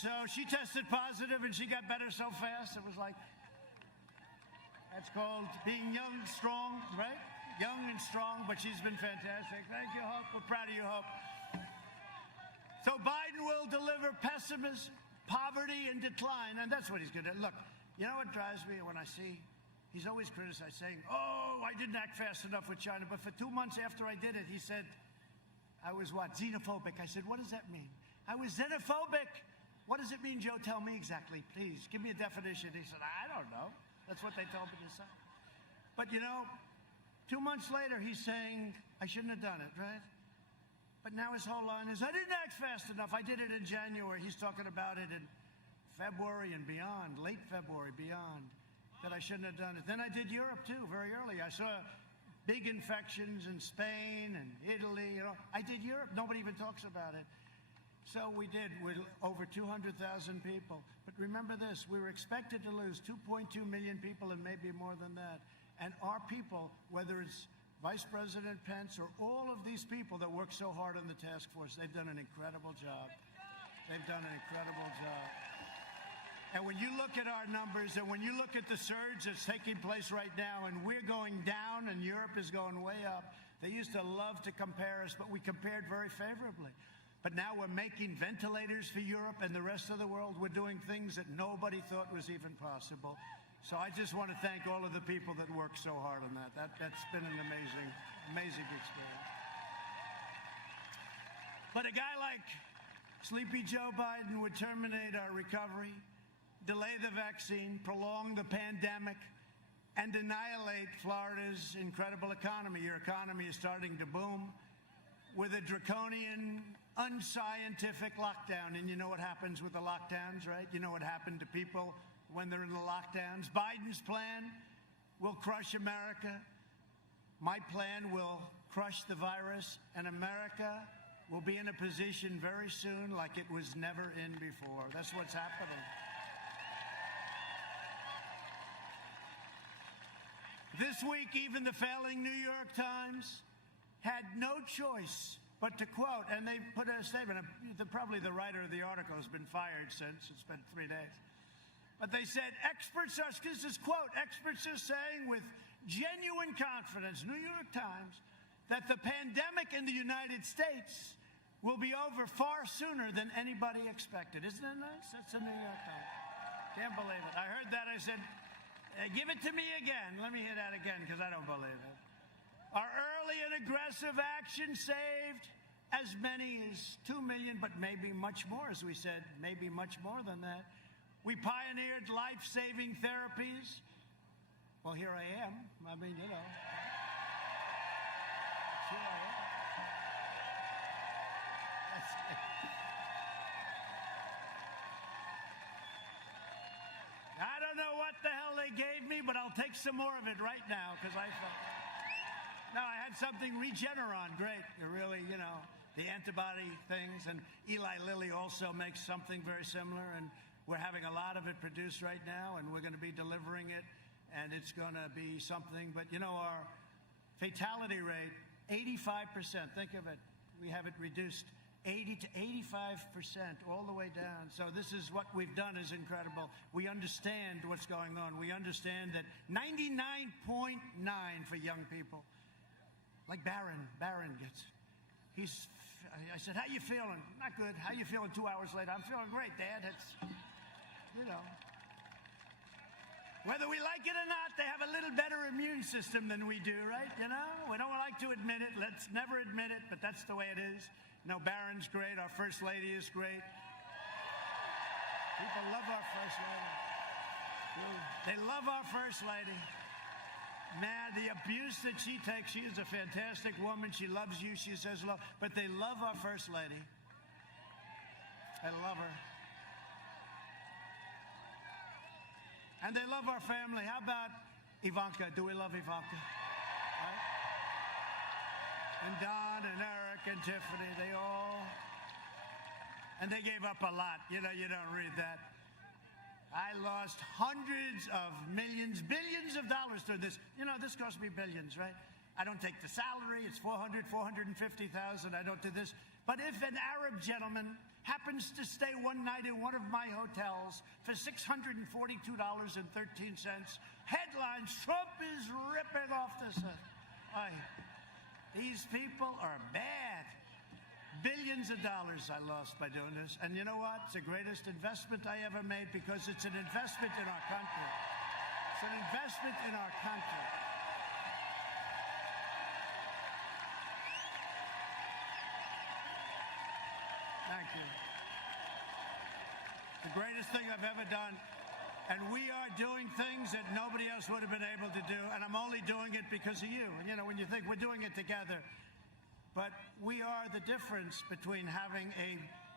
So she tested positive and she got better so fast. It was like, that's called being young, strong, right? Young and strong, but she's been fantastic. Thank you, Hope. We're proud of you, Hope. So Biden will deliver pessimism, poverty, and decline, and that's what he's going to do. Look, you know what drives me when I see he's always criticized, saying, oh, I didn't act fast enough with China. But for 2 months after I did it, he said, I was what? Xenophobic. I said, what does that mean? I was xenophobic. What does it mean, Joe? Tell me exactly, please. Give me a definition. He said, I don't know. That's what they told me to say. But, you know, 2 months later, he's saying, I shouldn't have done it, right? But now his whole line is, I didn't act fast enough. I did it in January. He's talking about it in February and beyond, late February, beyond, that I shouldn't have done it. Then I did Europe, too, very early. I saw big infections in Spain and Italy. You know, I did Europe. Nobody even talks about it. So we did, with over 200,000 people. But remember this, we were expected to lose 2.2 million people and maybe more than that. And our people, whether it's Vice President Pence or all of these people that work so hard on the task force, they've done an incredible job. They've done an incredible job. And when you look at our numbers and when you look at the surge that's taking place right now, and we're going down and Europe is going way up, they used to love to compare us, but we compared very favorably. But now we're making ventilators for Europe and the rest of the world. We're doing things that nobody thought was even possible. So I just want to thank all of the people that worked so hard on that. That's been an amazing, amazing experience. But a guy like Sleepy Joe Biden would terminate our recovery, delay the vaccine, prolong the pandemic, and annihilate Florida's incredible economy. Your economy is starting to boom with a draconian, unscientific lockdown. And you know what happens with the lockdowns, right? You know what happened to people when they're in the lockdowns. Biden's plan will crush America. My plan will crush the virus, and America will be in a position very soon like it was never in before. That's what's happening. This week, even the failing New York Times had no choice but to quote, and they put a statement, probably the writer of the article has been fired since, it's been 3 days. But they said, this is quote, experts are saying with genuine confidence, New York Times, that the pandemic in the United States will be over far sooner than anybody expected. Isn't that nice? That's the New York Times. Can't believe it. I heard that. I said, give it to me again. Let me hear that again, because I don't believe it. Our early and aggressive action saved as many as 2 million, but maybe much more, as we said, maybe much more than that. We pioneered life-saving therapies. Well, here I am. I mean, you know. Here I am. That's it. I don't know what the hell they gave me, but I'll take some more of it right now, because I thought... No, I had something, Regeneron, great. You're really, you know, the antibody things. And Eli Lilly also makes something very similar, and we're having a lot of it produced right now, and we're going to be delivering it, and it's going to be something. But, you know, our fatality rate, 85%, think of it. We have it reduced 80 to 85%, all the way down. So this is what we've done is incredible. We understand what's going on. We understand that 99.9 for young people. Like Barron gets it. I said, how you feeling? Not good. How you feeling 2 hours later? I'm feeling great, Dad. It's, you know. Whether we like it or not, they have a little better immune system than we do, right? You know? We don't like to admit it. Let's never admit it, but that's the way it is. You know, Barron's great. Our First Lady is great. People love our First Lady. They love our First Lady. Man, the abuse that she takes, she is a fantastic woman. She loves you. She says love. But they love our First Lady. They love her. And they love our family. How about Ivanka? Do we love Ivanka? Right? And Don and Eric and Tiffany, they all... And they gave up a lot. You know, you don't read that. I lost hundreds of millions, billions of dollars through this. You know, this cost me billions, right? I don't take the salary. It's $450,000. I don't do this. But if an Arab gentleman happens to stay one night in one of my hotels for $642.13, headlines, Trump is ripping off the... These people are bad. Billions of dollars I lost by doing this. And you know what? It's the greatest investment I ever made because it's an investment in our country. It's an investment in our country. Thank you. The greatest thing I've ever done. And we are doing things that nobody else would have been able to do. And I'm only doing it because of you. And, you know, when you think we're doing it together. But we are the difference between having a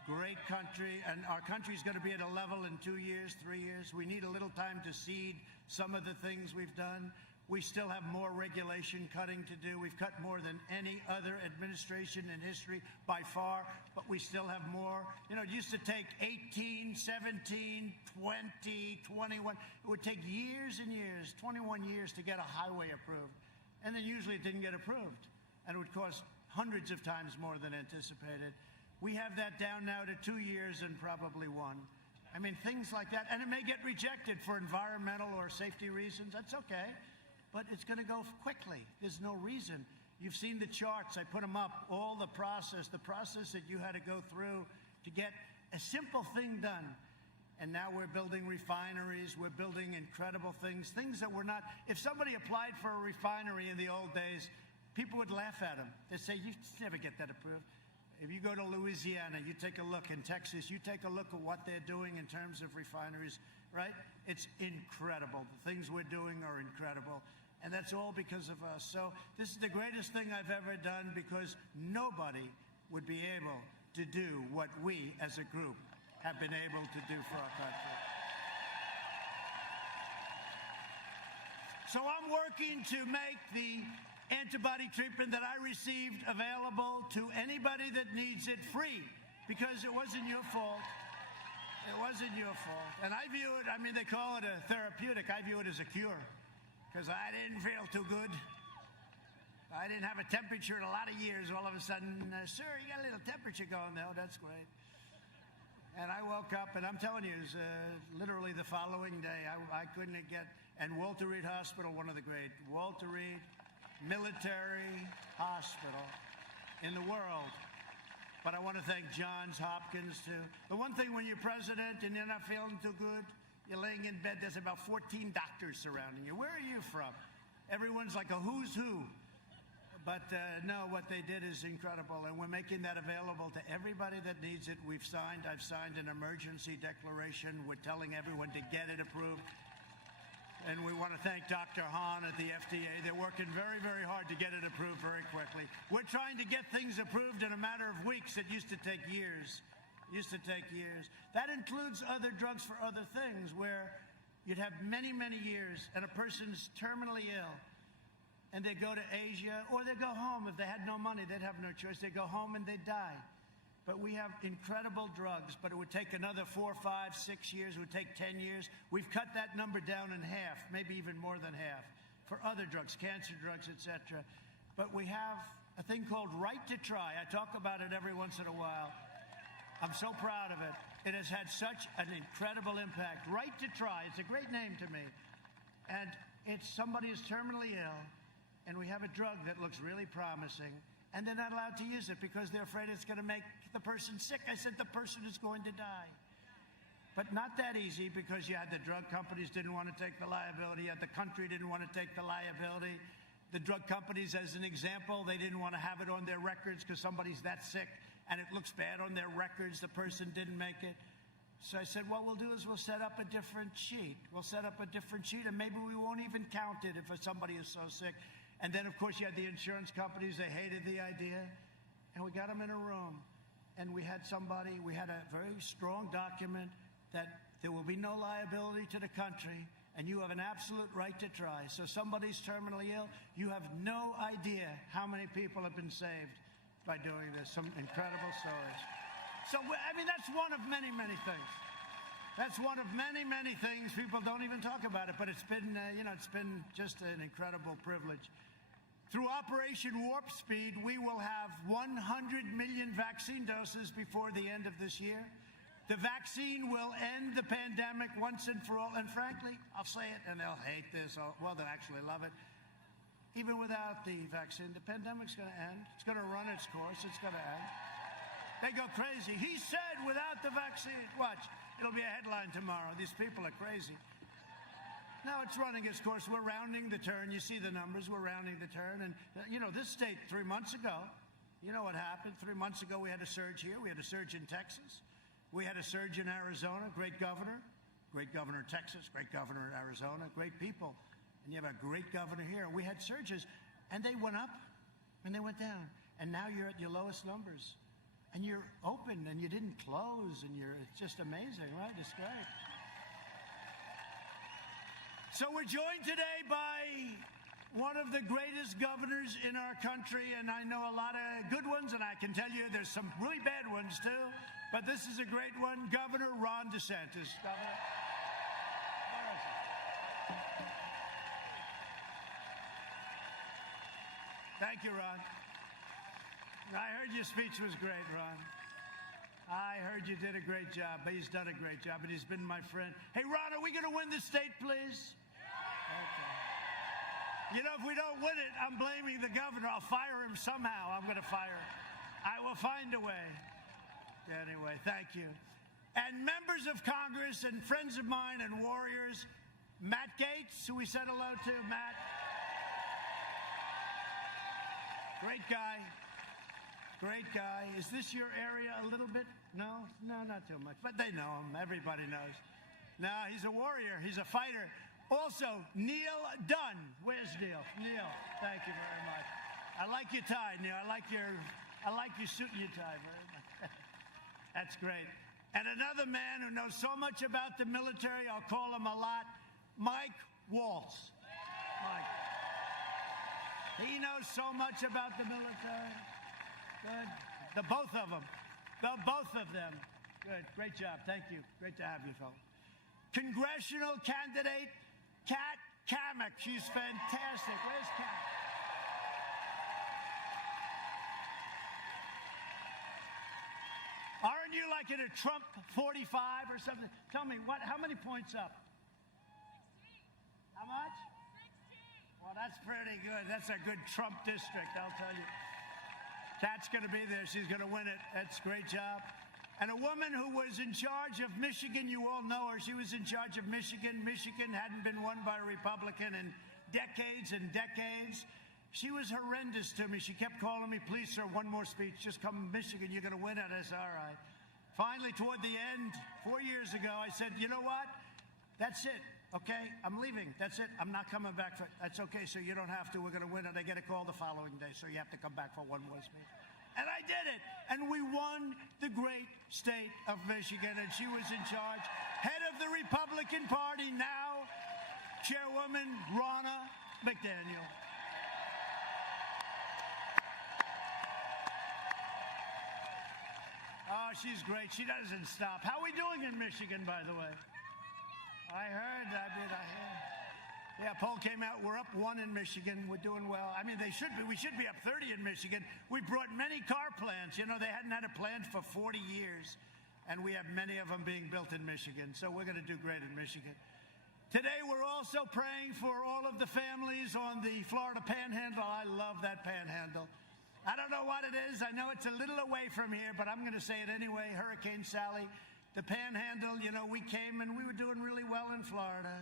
great country, and our country's going to be at a level in 2 years, 3 years. We need a little time to seed some of the things we've done. We still have more regulation cutting to do. We've cut more than any other administration in history by far, but we still have more. You know, it used to take 18, 17, 20, 21. It would take years and years, 21 years to get a highway approved. And then usually it didn't get approved. And it would cost hundreds of times more than anticipated. We have that down now to 2 years and probably 1. I mean, things like that. And it may get rejected for environmental or safety reasons. That's okay. But it's going to go quickly. There's no reason. You've seen the charts. I put them up. All the process that you had to go through to get a simple thing done. And now we're building refineries. We're building incredible things that were not. If somebody applied for a refinery in the old days, people would laugh at them. They'd say, you never get that approved. If you go to Louisiana, you take a look. In Texas, you take a look at what they're doing in terms of refineries, right? It's incredible. The things we're doing are incredible. And that's all because of us. So this is the greatest thing I've ever done because nobody would be able to do what we as a group have been able to do for our country. So I'm working to make the antibody treatment that I received available to anybody that needs it free because it wasn't your fault. It wasn't your fault. And I view it, I mean, they call it a therapeutic. I view it as a cure because I didn't feel too good. I didn't have a temperature in a lot of years. All of a sudden, sir, you got a little temperature going there. Oh, that's great. And I woke up, and I'm telling you, it was literally the following day. I couldn't get, and Walter Reed Hospital, one of the great, Walter Reed Military Hospital in the world. But I want to thank Johns Hopkins, too. The one thing when you're president and you're not feeling too good, you're laying in bed, there's about 14 doctors surrounding you. Where are you from? Everyone's like a who's who. But no, what they did is incredible, and we're making that available to everybody that needs it. I've signed an emergency declaration. We're telling everyone to get it approved. And we want to thank Dr. Hahn at the FDA. They're working very, very hard to get it approved very quickly. We're trying to get things approved in a matter of weeks. It used to take years. That includes other drugs for other things where you'd have many, many years and a person's terminally ill and they go to Asia or they go home. If they had no money, they'd have no choice. They'd go home and they'd die. But we have incredible drugs, but it would take another 4, 5, 6 years. It would take 10 years. We've cut that number down in half, maybe even more than half, for other drugs, cancer drugs, etc. But we have a thing called Right to Try. I talk about it every once in a while. I'm so proud of it. It has had such an incredible impact. Right to Try, it's a great name to me. And it's somebody who's terminally ill, and we have a drug that looks really promising, and they're not allowed to use it because they're afraid it's going to make the person sick. I said the person is going to die. But not that easy because you had the drug companies didn't want to take the liability, you had the country didn't want to take the liability. The drug companies, as an example, they didn't want to have it on their records because somebody's that sick and it looks bad on their records, the person didn't make it. So I said, what we'll do is we'll set up a different sheet. We'll set up a different sheet, and maybe we won't even count it if somebody is so sick. And then, of course, you had the insurance companies. They hated the idea. And we got them in a room. And we had a very strong document that there will be no liability to the country, and you have an absolute right to try. So somebody's terminally ill, you have no idea how many people have been saved by doing this. Some incredible stories. So, I mean, that's one of many, many things. That's one of many, many things. People don't even talk about it, but it's been, it's been just an incredible privilege. Through Operation Warp Speed, we will have 100 million vaccine doses before the end of this year. The vaccine will end the pandemic once and for all. And frankly, I'll say it, and they'll hate this. Well, they'll actually love it. Even without the vaccine, the pandemic's going to end. It's going to run its course. It's going to end. They go crazy. He said without the vaccine. Watch. It'll be a headline tomorrow. These people are crazy. Now it's running its course. We're rounding the turn. You see the numbers. We're rounding the turn. And, this state 3 months ago, you know what happened? 3 months ago, we had a surge here. We had a surge in Texas. We had a surge in Arizona. Great governor. Great governor in Texas. Great governor in Arizona. Great people. And you have a great governor here. We had surges. And they went up and they went down. And now you're at your lowest numbers. And you're open and you didn't close. And it's just amazing, right? It's great. So we're joined today by one of the greatest governors in our country. And I know a lot of good ones. And I can tell you there's some really bad ones too. But this is a great one. Governor Ron DeSantis. Governor. Thank you, Ron. I heard your speech was great, Ron. I heard you did a great job. He's done a great job, and he's been my friend. Hey, Ron, are we going to win the state, please? Okay. If we don't win it, I'm blaming the governor. I'll fire him somehow. I'm going to fire him. I will find a way. Anyway, thank you. And members of Congress and friends of mine and warriors, Matt Gaetz, who we said hello to. Matt. Great guy. Great guy. Is this your area a little bit? No, not too much. But they know him. Everybody knows. No, he's a warrior. He's a fighter. Also, Neil Dunn. Where's Neil? Neil, thank you very much. I like your tie, Neil. I like your suit and your tie very much. That's great. And another man who knows so much about the military, I'll call him a lot, Mike Waltz. Mike. He knows so much about the military. Good. The both of them. The both of them. Good. Great job. Thank you. Great to have you, fellow. Congressional candidate Kat Cammack. She's fantastic. Where's Kat? Aren't you like in a Trump 45 or something? Tell me, how many points up? 16. How much? 16. Well, that's pretty good. That's a good Trump district, I'll tell you. Kat's going to be there. She's going to win it. That's a great job. And a woman who was in charge of Michigan, you all know her. She was in charge of Michigan. Michigan hadn't been won by a Republican in decades and decades. She was horrendous to me. She kept calling me, please, sir, one more speech. Just come to Michigan. You're going to win it. I said, all right. Finally, toward the end, 4 years ago, I said, you know what? That's it. Okay, I'm leaving. That's it. I'm not coming back. That's okay, so you don't have to. We're going to win it. I get a call the following day, so you have to come back for one more speech. And I did it. And we won the great state of Michigan, and she was in charge. Head of the Republican Party now, Chairwoman Ronna McDaniel. Oh, she's great. She doesn't stop. How are we doing in Michigan, by the way? I heard. Yeah, poll came out. We're up 1 in Michigan. We're doing well. I mean, we should be up 30 in Michigan. We brought many car plants. They hadn't had a plant for 40 years. And we have many of them being built in Michigan. So we're going to do great in Michigan. Today, we're also praying for all of the families on the Florida Panhandle. I love that panhandle. I don't know what it is. I know it's a little away from here, but I'm going to say it anyway. Hurricane Sally. The Panhandle, we came and we were doing really well in Florida.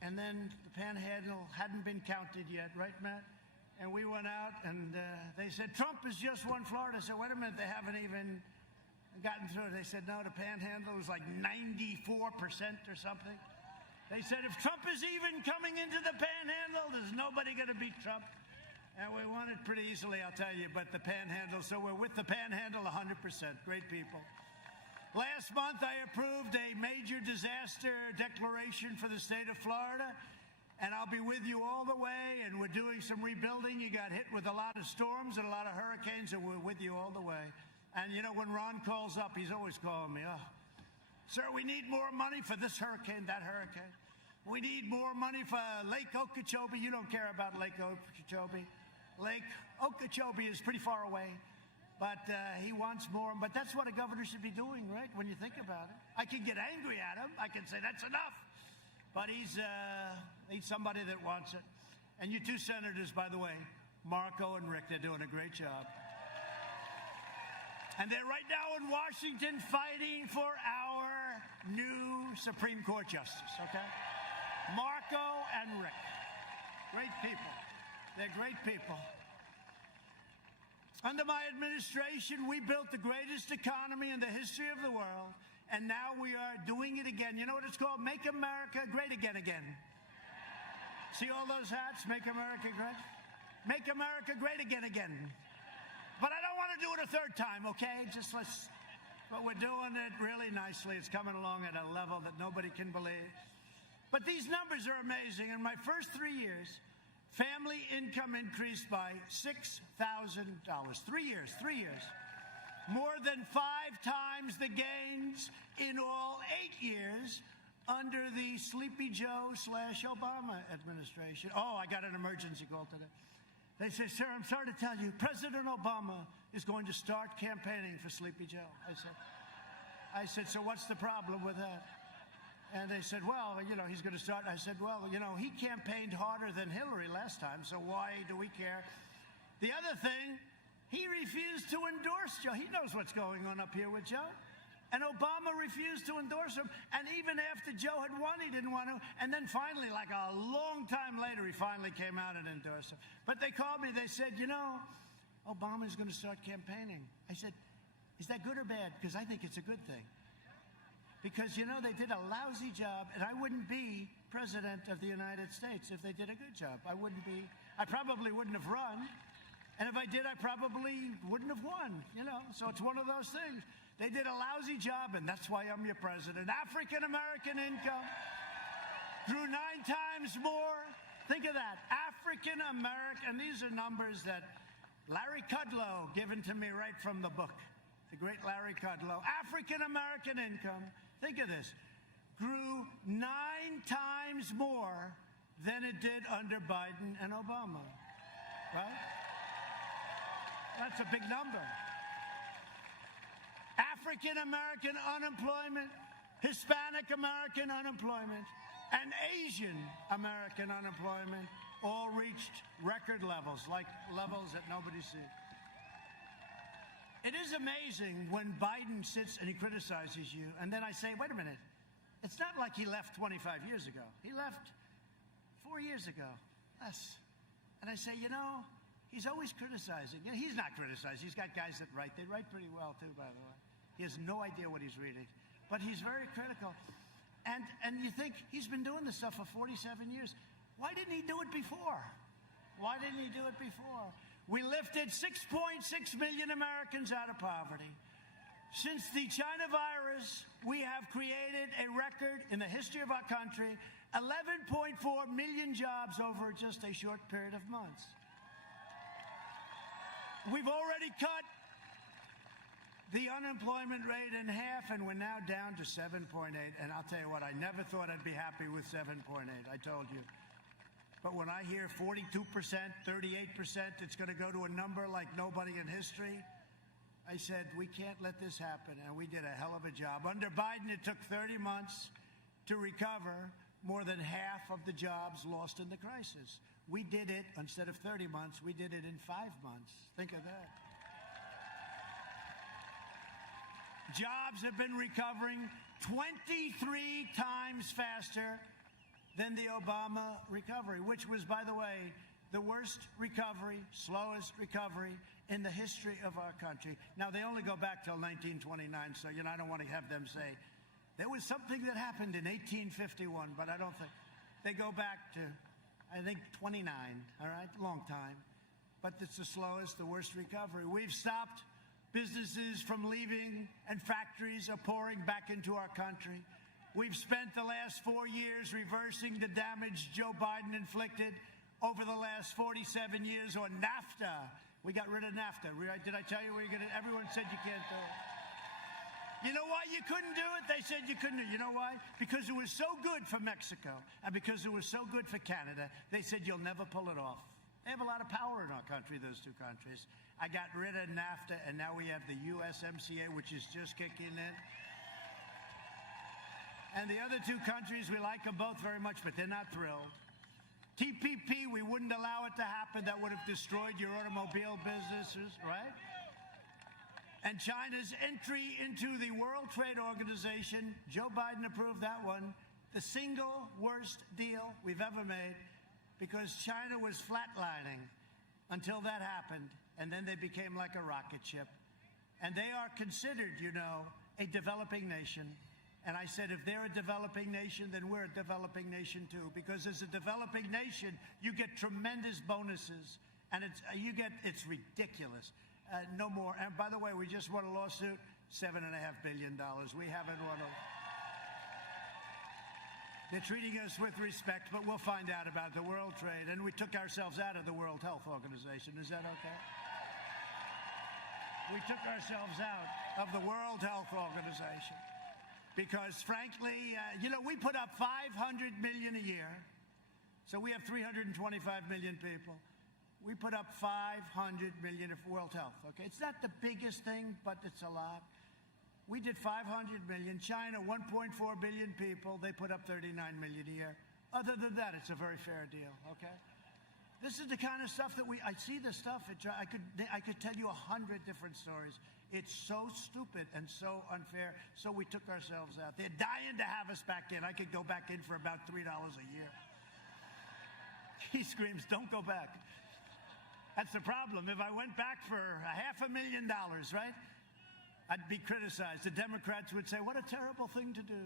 And then the Panhandle hadn't been counted yet, right, Matt? And we went out and they said, Trump has just won Florida. I said, wait a minute, they haven't even gotten through it. They said, no, the Panhandle was like 94% or something. They said, if Trump is even coming into the Panhandle, there's nobody going to beat Trump. And we won it pretty easily, I'll tell you, but the Panhandle, so we're with the Panhandle 100%. Great people. Last month, I approved a major disaster declaration for the state of Florida, and I'll be with you all the way, and we're doing some rebuilding. You got hit with a lot of storms and a lot of hurricanes, and we're with you all the way. And, when Ron calls up, he's always calling me, sir, we need more money for this hurricane, that hurricane. We need more money for Lake Okeechobee. You don't care about Lake Okeechobee. Lake Okeechobee is pretty far away. But he wants more. But that's what a governor should be doing, right, when you think about it. I can get angry at him. I can say, that's enough. But he's somebody that wants it. And you two senators, by the way, Marco and Rick, they're doing a great job. And they're right now in Washington fighting for our new Supreme Court justice, okay? Marco and Rick. Great people. They're great people. Under my administration, we built the greatest economy in the history of the world, and now we are doing it again. You know what it's called? Make America Great Again again. See all those hats? Make America Great? Make America Great Again again. But I don't want to do it a third time, okay? But we're doing it really nicely. It's coming along at a level that nobody can believe. But these numbers are amazing. In my first 3 years, family income increased by $6,000. 3 years. More than 5 times the gains in all 8 years under the Sleepy Joe / Obama administration. Oh, I got an emergency call today. They say, sir, I'm sorry to tell you, President Obama is going to start campaigning for Sleepy Joe. I said, so what's the problem with that? And they said, well, he's going to start. I said, well, he campaigned harder than Hillary last time, so why do we care? The other thing, he refused to endorse Joe. He knows what's going on up here with Joe. And Obama refused to endorse him. And even after Joe had won, he didn't want to. And then finally, like a long time later, he finally came out and endorsed him. But they called me. They said, Obama's going to start campaigning. I said, is that good or bad? Because I think it's a good thing. Because, they did a lousy job, and I wouldn't be president of the United States if they did a good job. I probably wouldn't have run. And if I did, I probably wouldn't have won, So it's one of those things. They did a lousy job, and that's why I'm your president. African-American income grew 9 times more. Think of that. African-American, these are numbers that Larry Kudlow given to me right from the book. The great Larry Kudlow. African-American income, think of this, grew 9 times more than it did under Biden and Obama, right? That's a big number. African-American unemployment, Hispanic-American unemployment, and Asian-American unemployment all reached record levels, like levels that nobody sees. It is amazing when Biden sits and he criticizes you, and then I say, wait a minute, it's not like he left 25 years ago. He left 4 years ago, less. And I say, he's always criticizing. He's not criticizing. He's got guys that write. They write pretty well, too, by the way. He has no idea what he's reading. But he's very critical. And you think, he's been doing this stuff for 47 years. Why didn't he do it before? We lifted 6.6 million Americans out of poverty. Since the China virus, we have created a record in the history of our country, 11.4 million jobs over just a short period of months. We've already cut the unemployment rate in half, and we're now down to 7.8. And I'll tell you what, I never thought I'd be happy with 7.8. I told you. But when I hear 42%, 38%, it's going to go to a number like nobody in history, I said, we can't let this happen. And we did a hell of a job. Under Biden, it took 30 months to recover more than half of the jobs lost in the crisis. We did it, instead of 30 months, we did it in 5 months. Think of that. Jobs have been recovering 23 times faster than the Obama recovery, which was, by the way, the worst recovery, slowest recovery in the history of our country. Now, they only go back till 1929, so, I don't want to have them say, there was something that happened in 1851, but I don't think. They go back to, I think, 29, all right? Long time. But it's the slowest, the worst recovery. We've stopped businesses from leaving, and factories are pouring back into our country. We've spent the last 4 years reversing the damage Joe Biden inflicted over the last 47 years on NAFTA. We got rid of NAFTA. Did I tell you everyone said you can't do it? You know why you couldn't do it? They said you couldn't do it. You know why? Because it was so good for Mexico, and because it was so good for Canada, they said you'll never pull it off. They have a lot of power in our country, those two countries. I got rid of NAFTA, and now we have the USMCA, which is just kicking in. And the other two countries, we like them both very much, but they're not thrilled. TPP, we wouldn't allow it to happen. That would have destroyed your automobile businesses, right? And China's entry into the World Trade Organization, Joe Biden approved that one, the single worst deal we've ever made, because China was flatlining until that happened, and then they became like a rocket ship. And they are considered, you know, a developing nation. And I said, if they're a developing nation, then we're a developing nation too, because as a developing nation, you get tremendous bonuses, and it's ridiculous. No more. And by the way, we just won a lawsuit, $7.5 billion. We haven't won a... They're treating us with respect, but we'll find out about the World Trade. And we took ourselves out of the World Health Organization. Is that okay? We took ourselves out of the World Health Organization because, frankly, you know, we put up $500 million a year. So we have 325 million people. We put up $500 million for World Health, okay? It's not the biggest thing, but it's a lot. We did $500 million. China, 1.4 billion people. They put up 39 million a year. Other than that, it's a very fair deal, okay? This is the kind of stuff that I see this stuff. I could tell you 100 different stories. It's so stupid and so unfair. So we took ourselves out. They're dying to have us back in. I could go back in for about $3 a year. He screams, don't go back. That's the problem. If I went back for $500,000, right, I'd be criticized. The Democrats would say, what a terrible thing to do.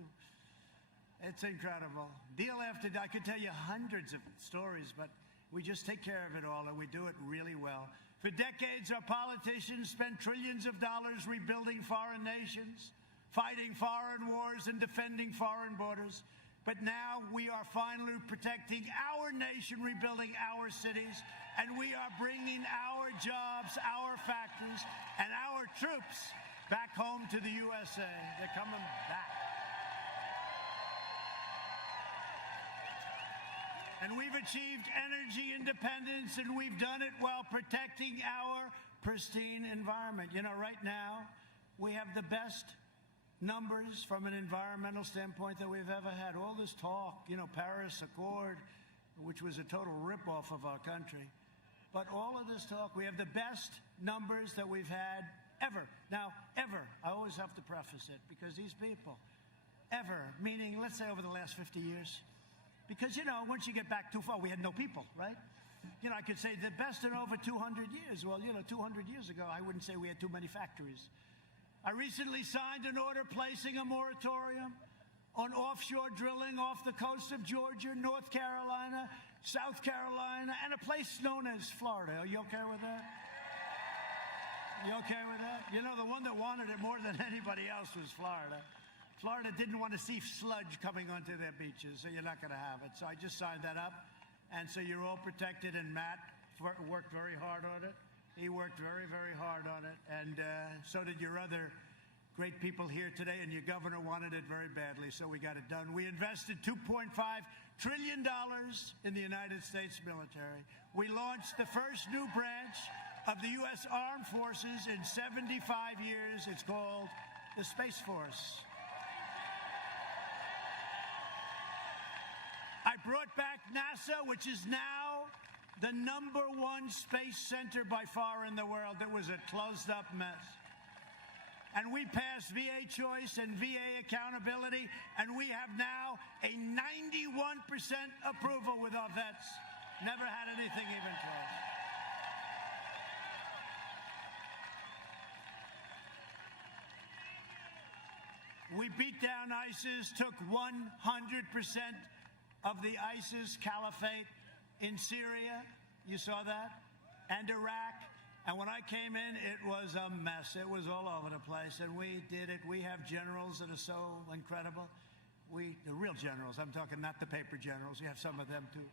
It's incredible. Deal after deal. I could tell you hundreds of stories, but we just take care of it all, and we do it really well. For decades, our politicians spent trillions of dollars rebuilding foreign nations, fighting foreign wars, and defending foreign borders. But now we are finally protecting our nation, rebuilding our cities, and we are bringing our jobs, our factories, and our troops back home to the USA. They're coming back. And we've achieved energy independence, and we've done it while protecting our pristine environment. You know, right now, we have the best numbers from an environmental standpoint that we've ever had. All this talk, you know, Paris Accord, which was a total ripoff of our country. But all of this talk, we have the best numbers that we've had ever. Now, ever, I always have to preface it, because these people, ever, meaning, let's say over the last 50 years, because, you know, once you get back too far, we had no people, right? You know, I could say the best in over 200 years. Well, you know, 200 years ago, I wouldn't say we had too many factories. I recently signed an order placing a moratorium on offshore drilling off the coast of Georgia, North Carolina, South Carolina, and a place known as Florida. Are you okay with that? You okay with that? You know, the one that wanted it more than anybody else was Florida. Florida didn't want to see sludge coming onto their beaches, so you're not going to have it. So I just signed that up, and so you're all protected, and Matt worked very hard on it. He worked very, very hard on it, and so did your other great people here today, and your governor wanted it very badly, so we got it done. We invested $2.5 trillion in the United States military. We launched the first new branch of the U.S. Armed Forces in 75 years. It's called the Space Force. I brought back NASA, which is now the #1 space center by far in the world. It was a closed-up mess. And we passed VA choice and VA accountability, and we have now a 91% approval with our vets. Never had anything even close. We beat down ISIS, took 100% of the ISIS caliphate in Syria. You saw that? And Iraq. And when I came in, it was a mess. It was all over the place, and we did it. We have generals that are so incredible. The real generals. I'm talking not the paper generals. We have some of them, too.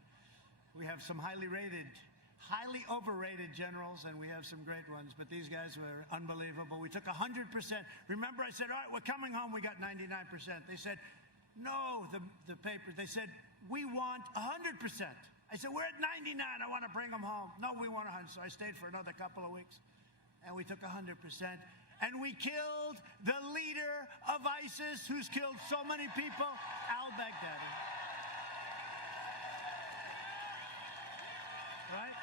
We have some highly overrated generals, and we have some great ones. But these guys were unbelievable. We took 100%. Remember, I said, all right, we're coming home. We got 99%. They said, no, the paper. They said, we want 100%. I said, we're at 99. I want to bring them home. No, we want 100. So I stayed for another couple of weeks, and we took 100%. And we killed the leader of ISIS, who's killed so many people, al-Baghdadi. Right?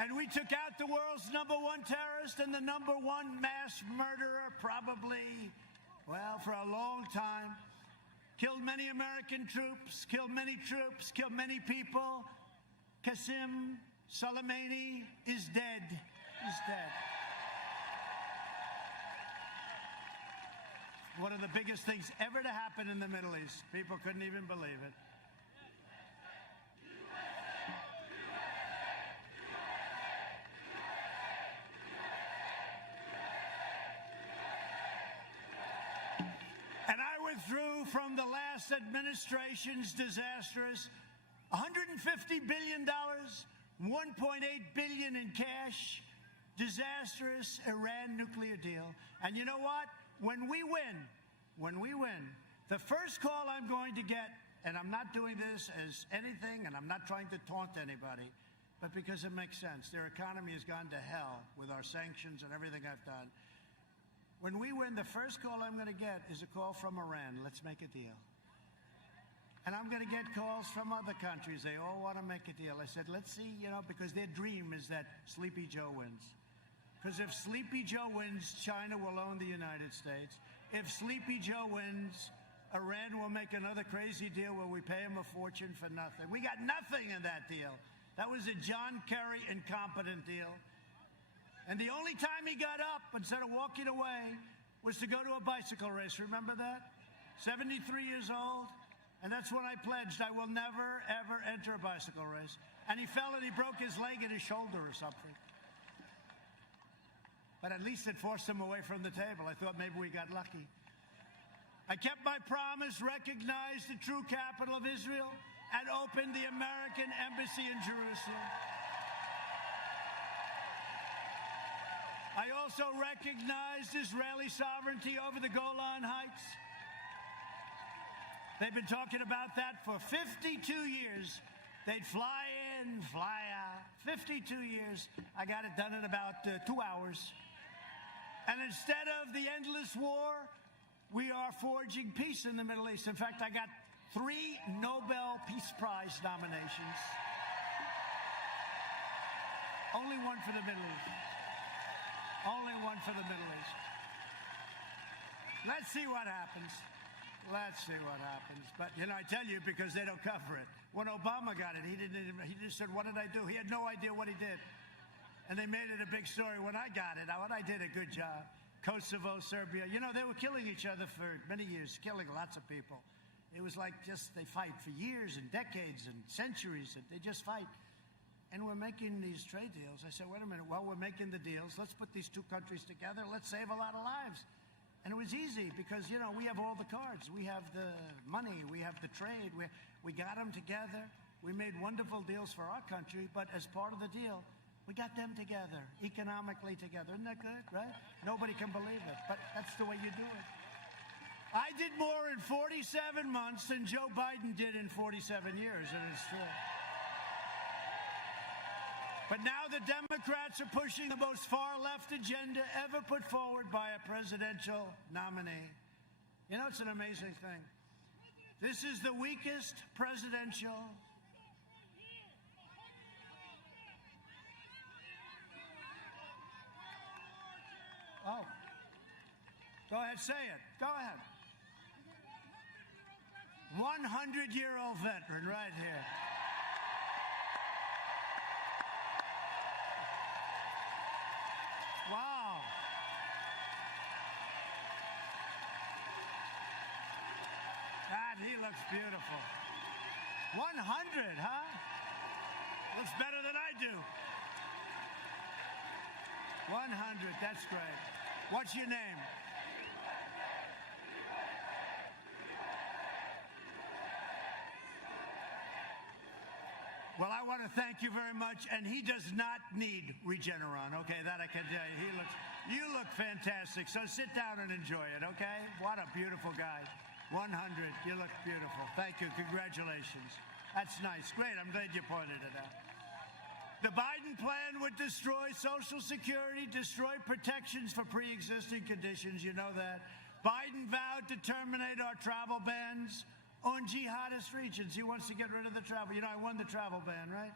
And we took out the world's #1 terrorist and the #1 mass murderer, probably, well, for a long time. Killed many American troops, killed many people. Qasem Soleimani is dead. He's dead. One of the biggest things ever to happen in the Middle East. People couldn't even believe it. And I withdrew from the last administration's disastrous $150 billion, $1.8 billion in cash, disastrous Iran nuclear deal. And you know what? When we win, the first call I'm going to get, and I'm not doing this as anything, and I'm not trying to taunt anybody, but because it makes sense. Their economy has gone to hell with our sanctions and everything I've done. When we win, the first call I'm going to get is a call from Iran. Let's make a deal. And I'm going to get calls from other countries. They all want to make a deal. I said, let's see, because their dream is that Sleepy Joe wins. Because if Sleepy Joe wins, China will own the United States. If Sleepy Joe wins, Iran will make another crazy deal where we pay him a fortune for nothing. We got nothing in that deal. That was a John Kerry incompetent deal. And the only time he got up, instead of walking away, was to go to a bicycle race. Remember that? 73 years old. And that's when I pledged I will never, ever enter a bicycle race. And he fell and he broke his leg and his shoulder or something. But at least it forced him away from the table. I thought maybe we got lucky. I kept my promise, recognized the true capital of Israel, and opened the American embassy in Jerusalem. I also recognized Israeli sovereignty over the Golan Heights. They've been talking about that for 52 years. They'd fly in, fly out. 52 years. I got it done in about 2 hours. And instead of the endless war, we are forging peace in the Middle East. In fact, I got 3 Nobel Peace Prize nominations. Only one for the Middle East. Only one for the Middle East. Let's see what happens. Let's see what happens. But, I tell you, because they don't cover it. When Obama got it, he just said, what did I do? He had no idea what he did. And they made it a big story. When I got it, I did a good job. Kosovo, Serbia, they were killing each other for many years, killing lots of people. It was like they fight for years and decades and centuries, and they just fight. And we're making these trade deals. I said, wait a minute, well, we're making the deals. Let's put these 2 countries together. Let's save a lot of lives. And it was easy because, we have all the cards. We have the money. We have the trade. We got them together. We made wonderful deals for our country, but as part of the deal, we got them together, economically together. Isn't that good, right? Nobody can believe it, but that's the way you do it. I did more in 47 months than Joe Biden did in 47 years, and it's true. But now the Democrats are pushing the most far-left agenda ever put forward by a presidential nominee. It's an amazing thing. This is the weakest presidential. Oh. Go ahead, say it. Go ahead. 100-year-old veteran right here. Wow. God, he looks beautiful. 100, huh? Looks better than I do. 100, that's great. What's your name? Well, I want to thank you very much, and he does not need Regeneron, okay? That I can tell you. You look fantastic, so sit down and enjoy it, okay? What a beautiful guy. 100, you look beautiful. Thank you, congratulations. That's nice, great, I'm glad you pointed it out. The Biden plan would destroy Social Security, destroy protections for pre-existing conditions, you know that. Biden vowed to terminate our travel bans on jihadist regions. He wants to get rid of the travel. I won the travel ban, right?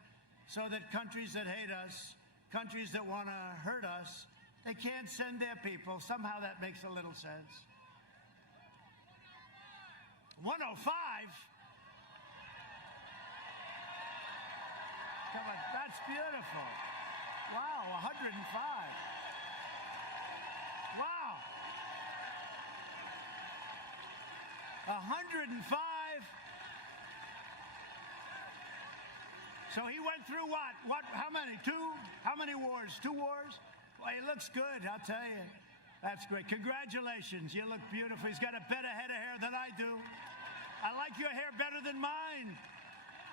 So that countries that hate us countries that want to hurt us, they can't send their people. Somehow that makes a little sense. 105? Come on, that's beautiful. Wow, 105. Wow. 105. So he went through what? How many? How many wars? 2 wars? Well, he looks good, I'll tell you. That's great. Congratulations. You look beautiful. He's got a better head of hair than I do. I like your hair better than mine.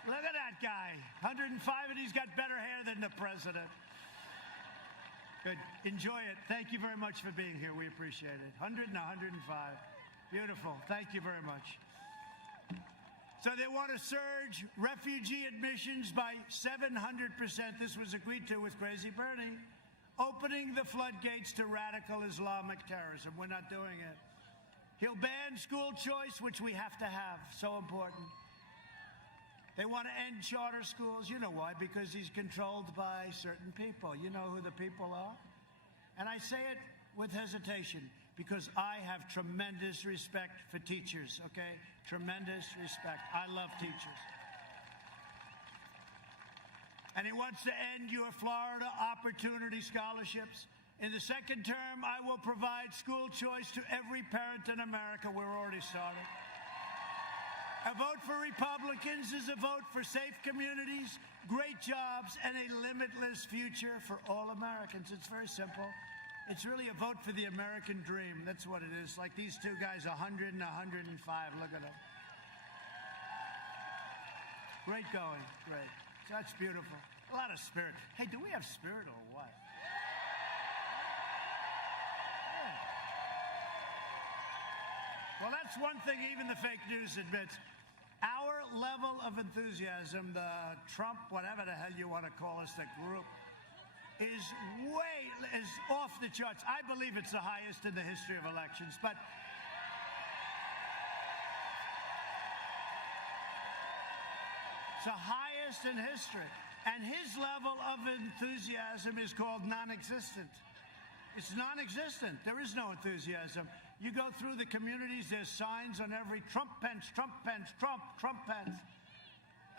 Look at that guy. 105, and he's got better hair than the president. Good. Enjoy it. Thank you very much for being here. We appreciate it. 100 and 105. Beautiful. Thank you very much. So they want to surge refugee admissions by 700%. This was agreed to with Crazy Bernie. Opening the floodgates to radical Islamic terrorism. We're not doing it. He'll ban school choice, which we have to have. So important. They want to end charter schools. You know why? Because he's controlled by certain people. You know who the people are? And I say it with hesitation because I have tremendous respect for teachers, okay? Tremendous respect. I love teachers. And he wants to end your Florida Opportunity Scholarships. In the second term, I will provide school choice to every parent in America. We're already started. A vote for Republicans is a vote for safe communities, great jobs, and a limitless future for all Americans. It's very simple. It's really a vote for the American dream. That's what it is. Like these two guys, 100 and 105. Look at them. Great going. Great. So that's beautiful. A lot of spirit. Hey, do we have spirit or what? Yeah. Well, that's one thing even the fake news admits. Our level of enthusiasm, the Trump, whatever the hell you want to call us, the group, is off the charts. I believe it's the highest in the history of elections, but it's the highest in history. And his level of enthusiasm is called non-existent. It's non-existent. There is no enthusiasm. You go through the communities, there's signs on every Trump pence, Trump pence, Trump pence.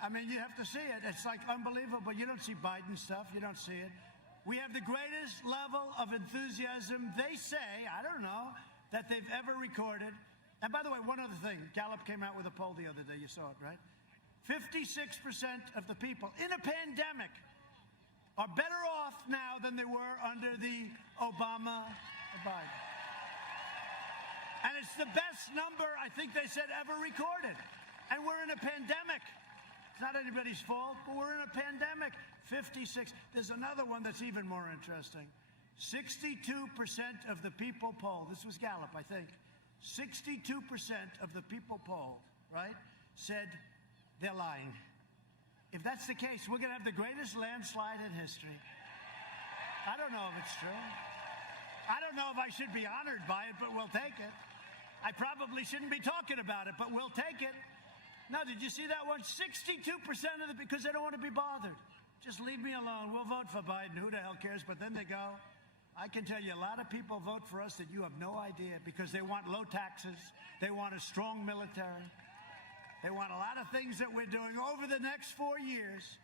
I mean, you have to see it. It's like unbelievable. You don't see Biden stuff. You don't see it. We have the greatest level of enthusiasm, they say, I don't know, that they've ever recorded. And by the way, one other thing. Gallup came out with a poll the other day. You saw it, right? 56% of the people in a pandemic are better off now than they were under the Obama or Biden. And it's the best number, I think they said, ever recorded. And we're in a pandemic. It's not anybody's fault, but we're in a pandemic. 56. There's another one that's even more interesting. 62% of the people polled, this was Gallup, I think, 62% of the people polled, right, said they're lying. If that's the case, we're going to have the greatest landslide in history. I don't know if it's true. I don't know if I should be honored by it, but we'll take it. I probably shouldn't be talking about it, but we'll take it. Now, did you see that one? 62% of the, because they don't want to be bothered. Just leave me alone. We'll vote for Biden. Who the hell cares? But then they go. I can tell you a lot of people vote for us that you have no idea because they want low taxes. They want a strong military. They want a lot of things that we're doing. Over the next 4 years,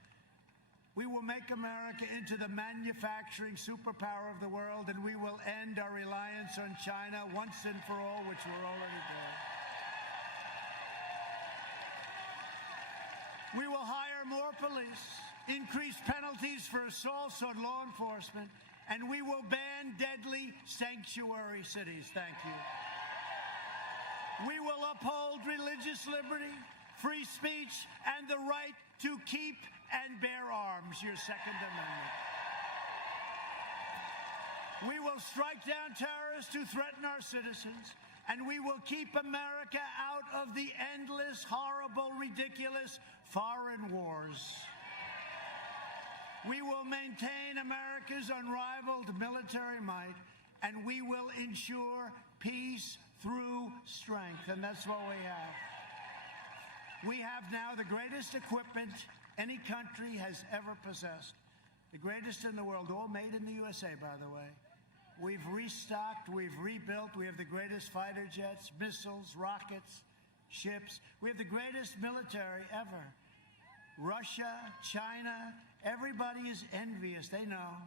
we will make America into the manufacturing superpower of the world, and we will end our reliance on China once and for all, which we're already doing. We will hire more police, increase penalties for assaults on law enforcement, and we will ban deadly sanctuary cities. Thank you. We will uphold religious liberty, free speech, and the right to keep and bear arms, your Second Amendment. We will strike down terrorists who threaten our citizens, and we will keep America out of the endless, horrible, ridiculous foreign wars. We will maintain America's unrivaled military might, and we will ensure peace through strength, and that's what we have. We have now the greatest equipment any country has ever possessed. The greatest in the world, all made in the USA, by the way. We've restocked, we've rebuilt. We have the greatest fighter jets, missiles, rockets, ships. We have the greatest military ever. Russia, China, everybody is envious. They know.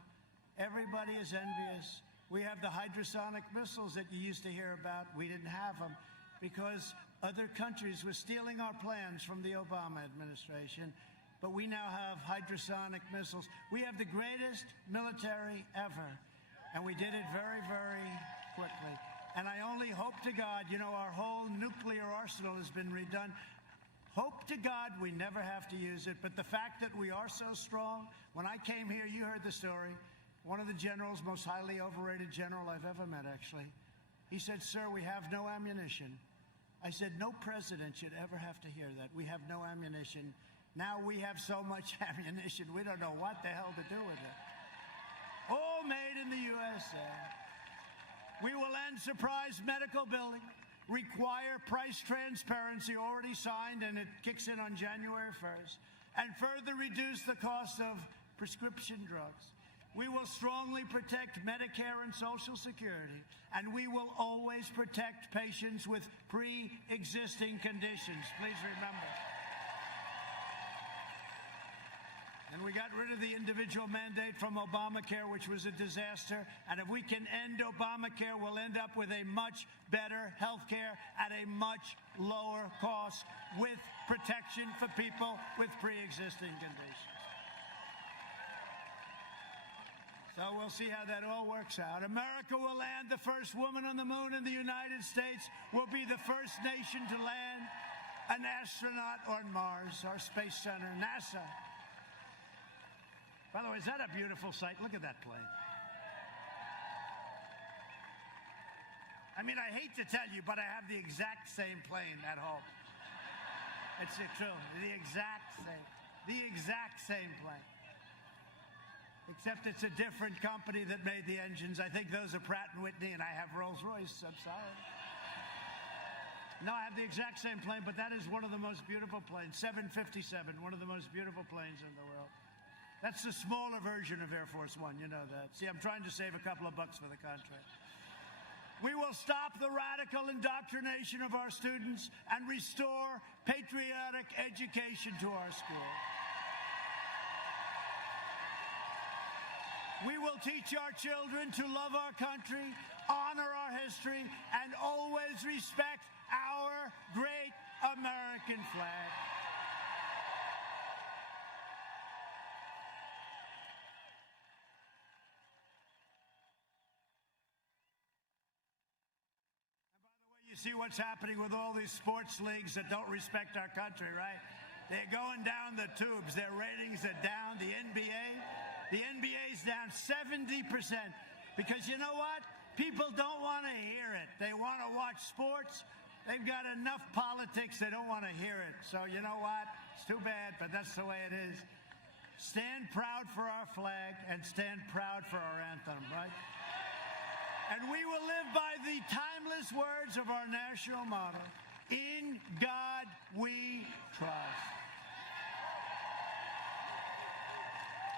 Everybody is envious. We have the hypersonic missiles that you used to hear about. We didn't have them because other countries were stealing our plans from the Obama administration. But we now have hypersonic missiles. We have the greatest military ever. And we did it very, very quickly. And I only hope to God, you know, our whole nuclear arsenal has been redone. Hope to God we never have to use it. But the fact that we are so strong, when I came here, you heard the story. One of the generals, most highly overrated general I've ever met, actually. He said, "Sir, we have no ammunition." I said, "No president should ever have to hear that. We have no ammunition." Now we have so much ammunition, we don't know what the hell to do with it. All made in the USA. We will end surprise medical billing, require price transparency, already signed, and it kicks in on January 1st, and further reduce the cost of prescription drugs. We will strongly protect Medicare and Social Security, and we will always protect patients with pre-existing conditions. Please remember. And we got rid of the individual mandate from Obamacare, which was a disaster. And if we can end Obamacare, we'll end up with a much better health care at a much lower cost with protection for people with pre-existing conditions. So we'll see how that all works out. America will land the first woman on the moon, and the United States will be the first nation to land an astronaut on Mars, our space center, NASA. By the way, is that a beautiful sight? Look at that plane. I mean, I hate to tell you, but I have the exact same plane at home. It's true. The exact same. The exact same plane. Except it's a different company that made the engines. I think those are Pratt & Whitney, and I have Rolls-Royce. I'm sorry. No, I have the exact same plane, but that is one of the most beautiful planes. 757, one of the most beautiful planes in the world. That's the smaller version of Air Force One, you know that. See, I'm trying to save a couple of bucks for the contract. We will stop the radical indoctrination of our students and restore patriotic education to our schools. We will teach our children to love our country, honor our history, and always respect our great American flag. You see what's happening with all these sports leagues that don't respect our country, right? They're going down the tubes. Their ratings are down. The NBA's down 70% because you know what? People don't want to hear it. They want to watch sports. They've got enough politics. They don't want to hear it. So you know what? It's too bad, but that's the way it is. Stand proud for our flag and stand proud for our anthem, right? And we will live by the timeless words of our national motto, "In God we trust."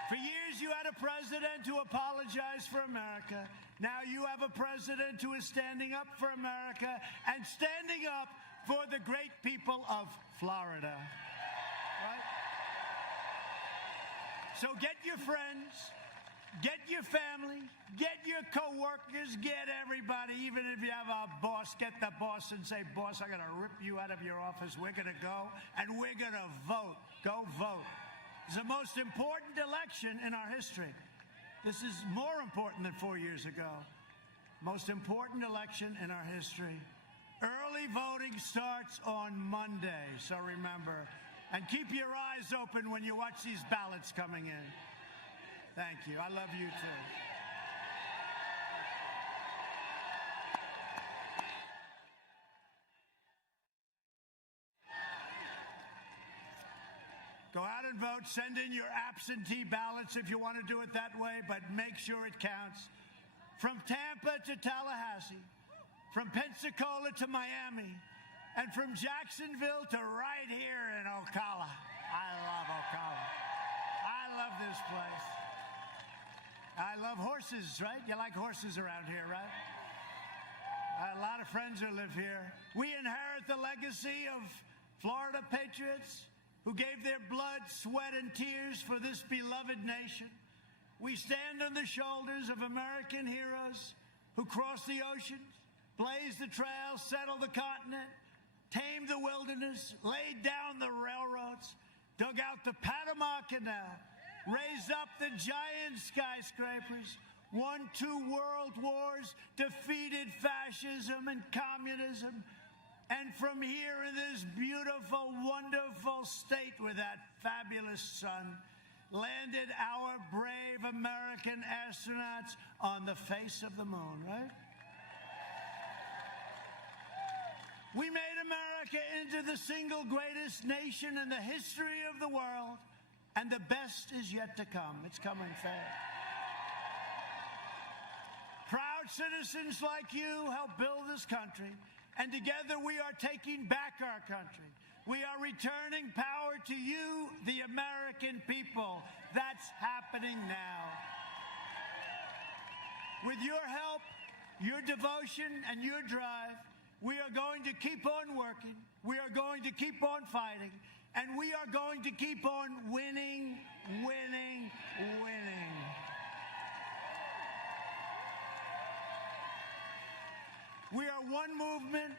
For years you had a president who apologized for America. Now you have a president who is standing up for America and standing up for the great people of Florida. Right? So get your friends. Get your family, get your co-workers, get everybody. Even if you have a boss, get the boss and say, "Boss, I'm going to rip you out of your office. We're going to go and we're going to vote. Go vote." It's the most important election in our history. This is more important than 4 years ago. Most important election in our history. Early voting starts on Monday, so remember. And keep your eyes open when you watch these ballots coming in. Thank you. I love you too. Go out and vote. Send in your absentee ballots if you want to do it that way, but make sure it counts. From Tampa to Tallahassee, from Pensacola to Miami, and from Jacksonville to right here in Ocala. I love Ocala. I love this place. I love horses, right? You like horses around here, right? A lot of friends who live here. We inherit the legacy of Florida patriots who gave their blood, sweat, and tears for this beloved nation. We stand on the shoulders of American heroes who crossed the oceans, blazed the trails, settled the continent, tamed the wilderness, laid down the railroads, dug out the Panama Canal, raised up the giant skyscrapers, won 2 world wars, defeated fascism and communism, and from here in this beautiful, wonderful state with that fabulous sun, landed our brave American astronauts on the face of the moon, right? We made America into the single greatest nation in the history of the world, and the best is yet to come. It's coming fast. Proud citizens like you help build this country, and together we are taking back our country. We are returning power to you, the American people. That's happening now. With your help, your devotion, and your drive, we are going to keep on working. We are going to keep on fighting. And we are going to keep on winning, winning, winning. We are one movement,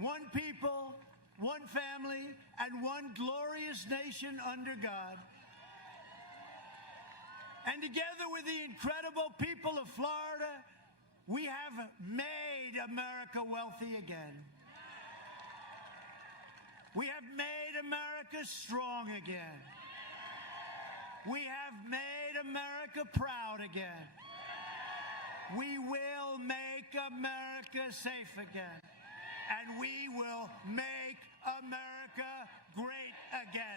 one people, one family, and one glorious nation under God. And together with the incredible people of Florida, we have made America wealthy again. We have made America strong again. We have made America proud again. We will make America safe again. And we will make America great again.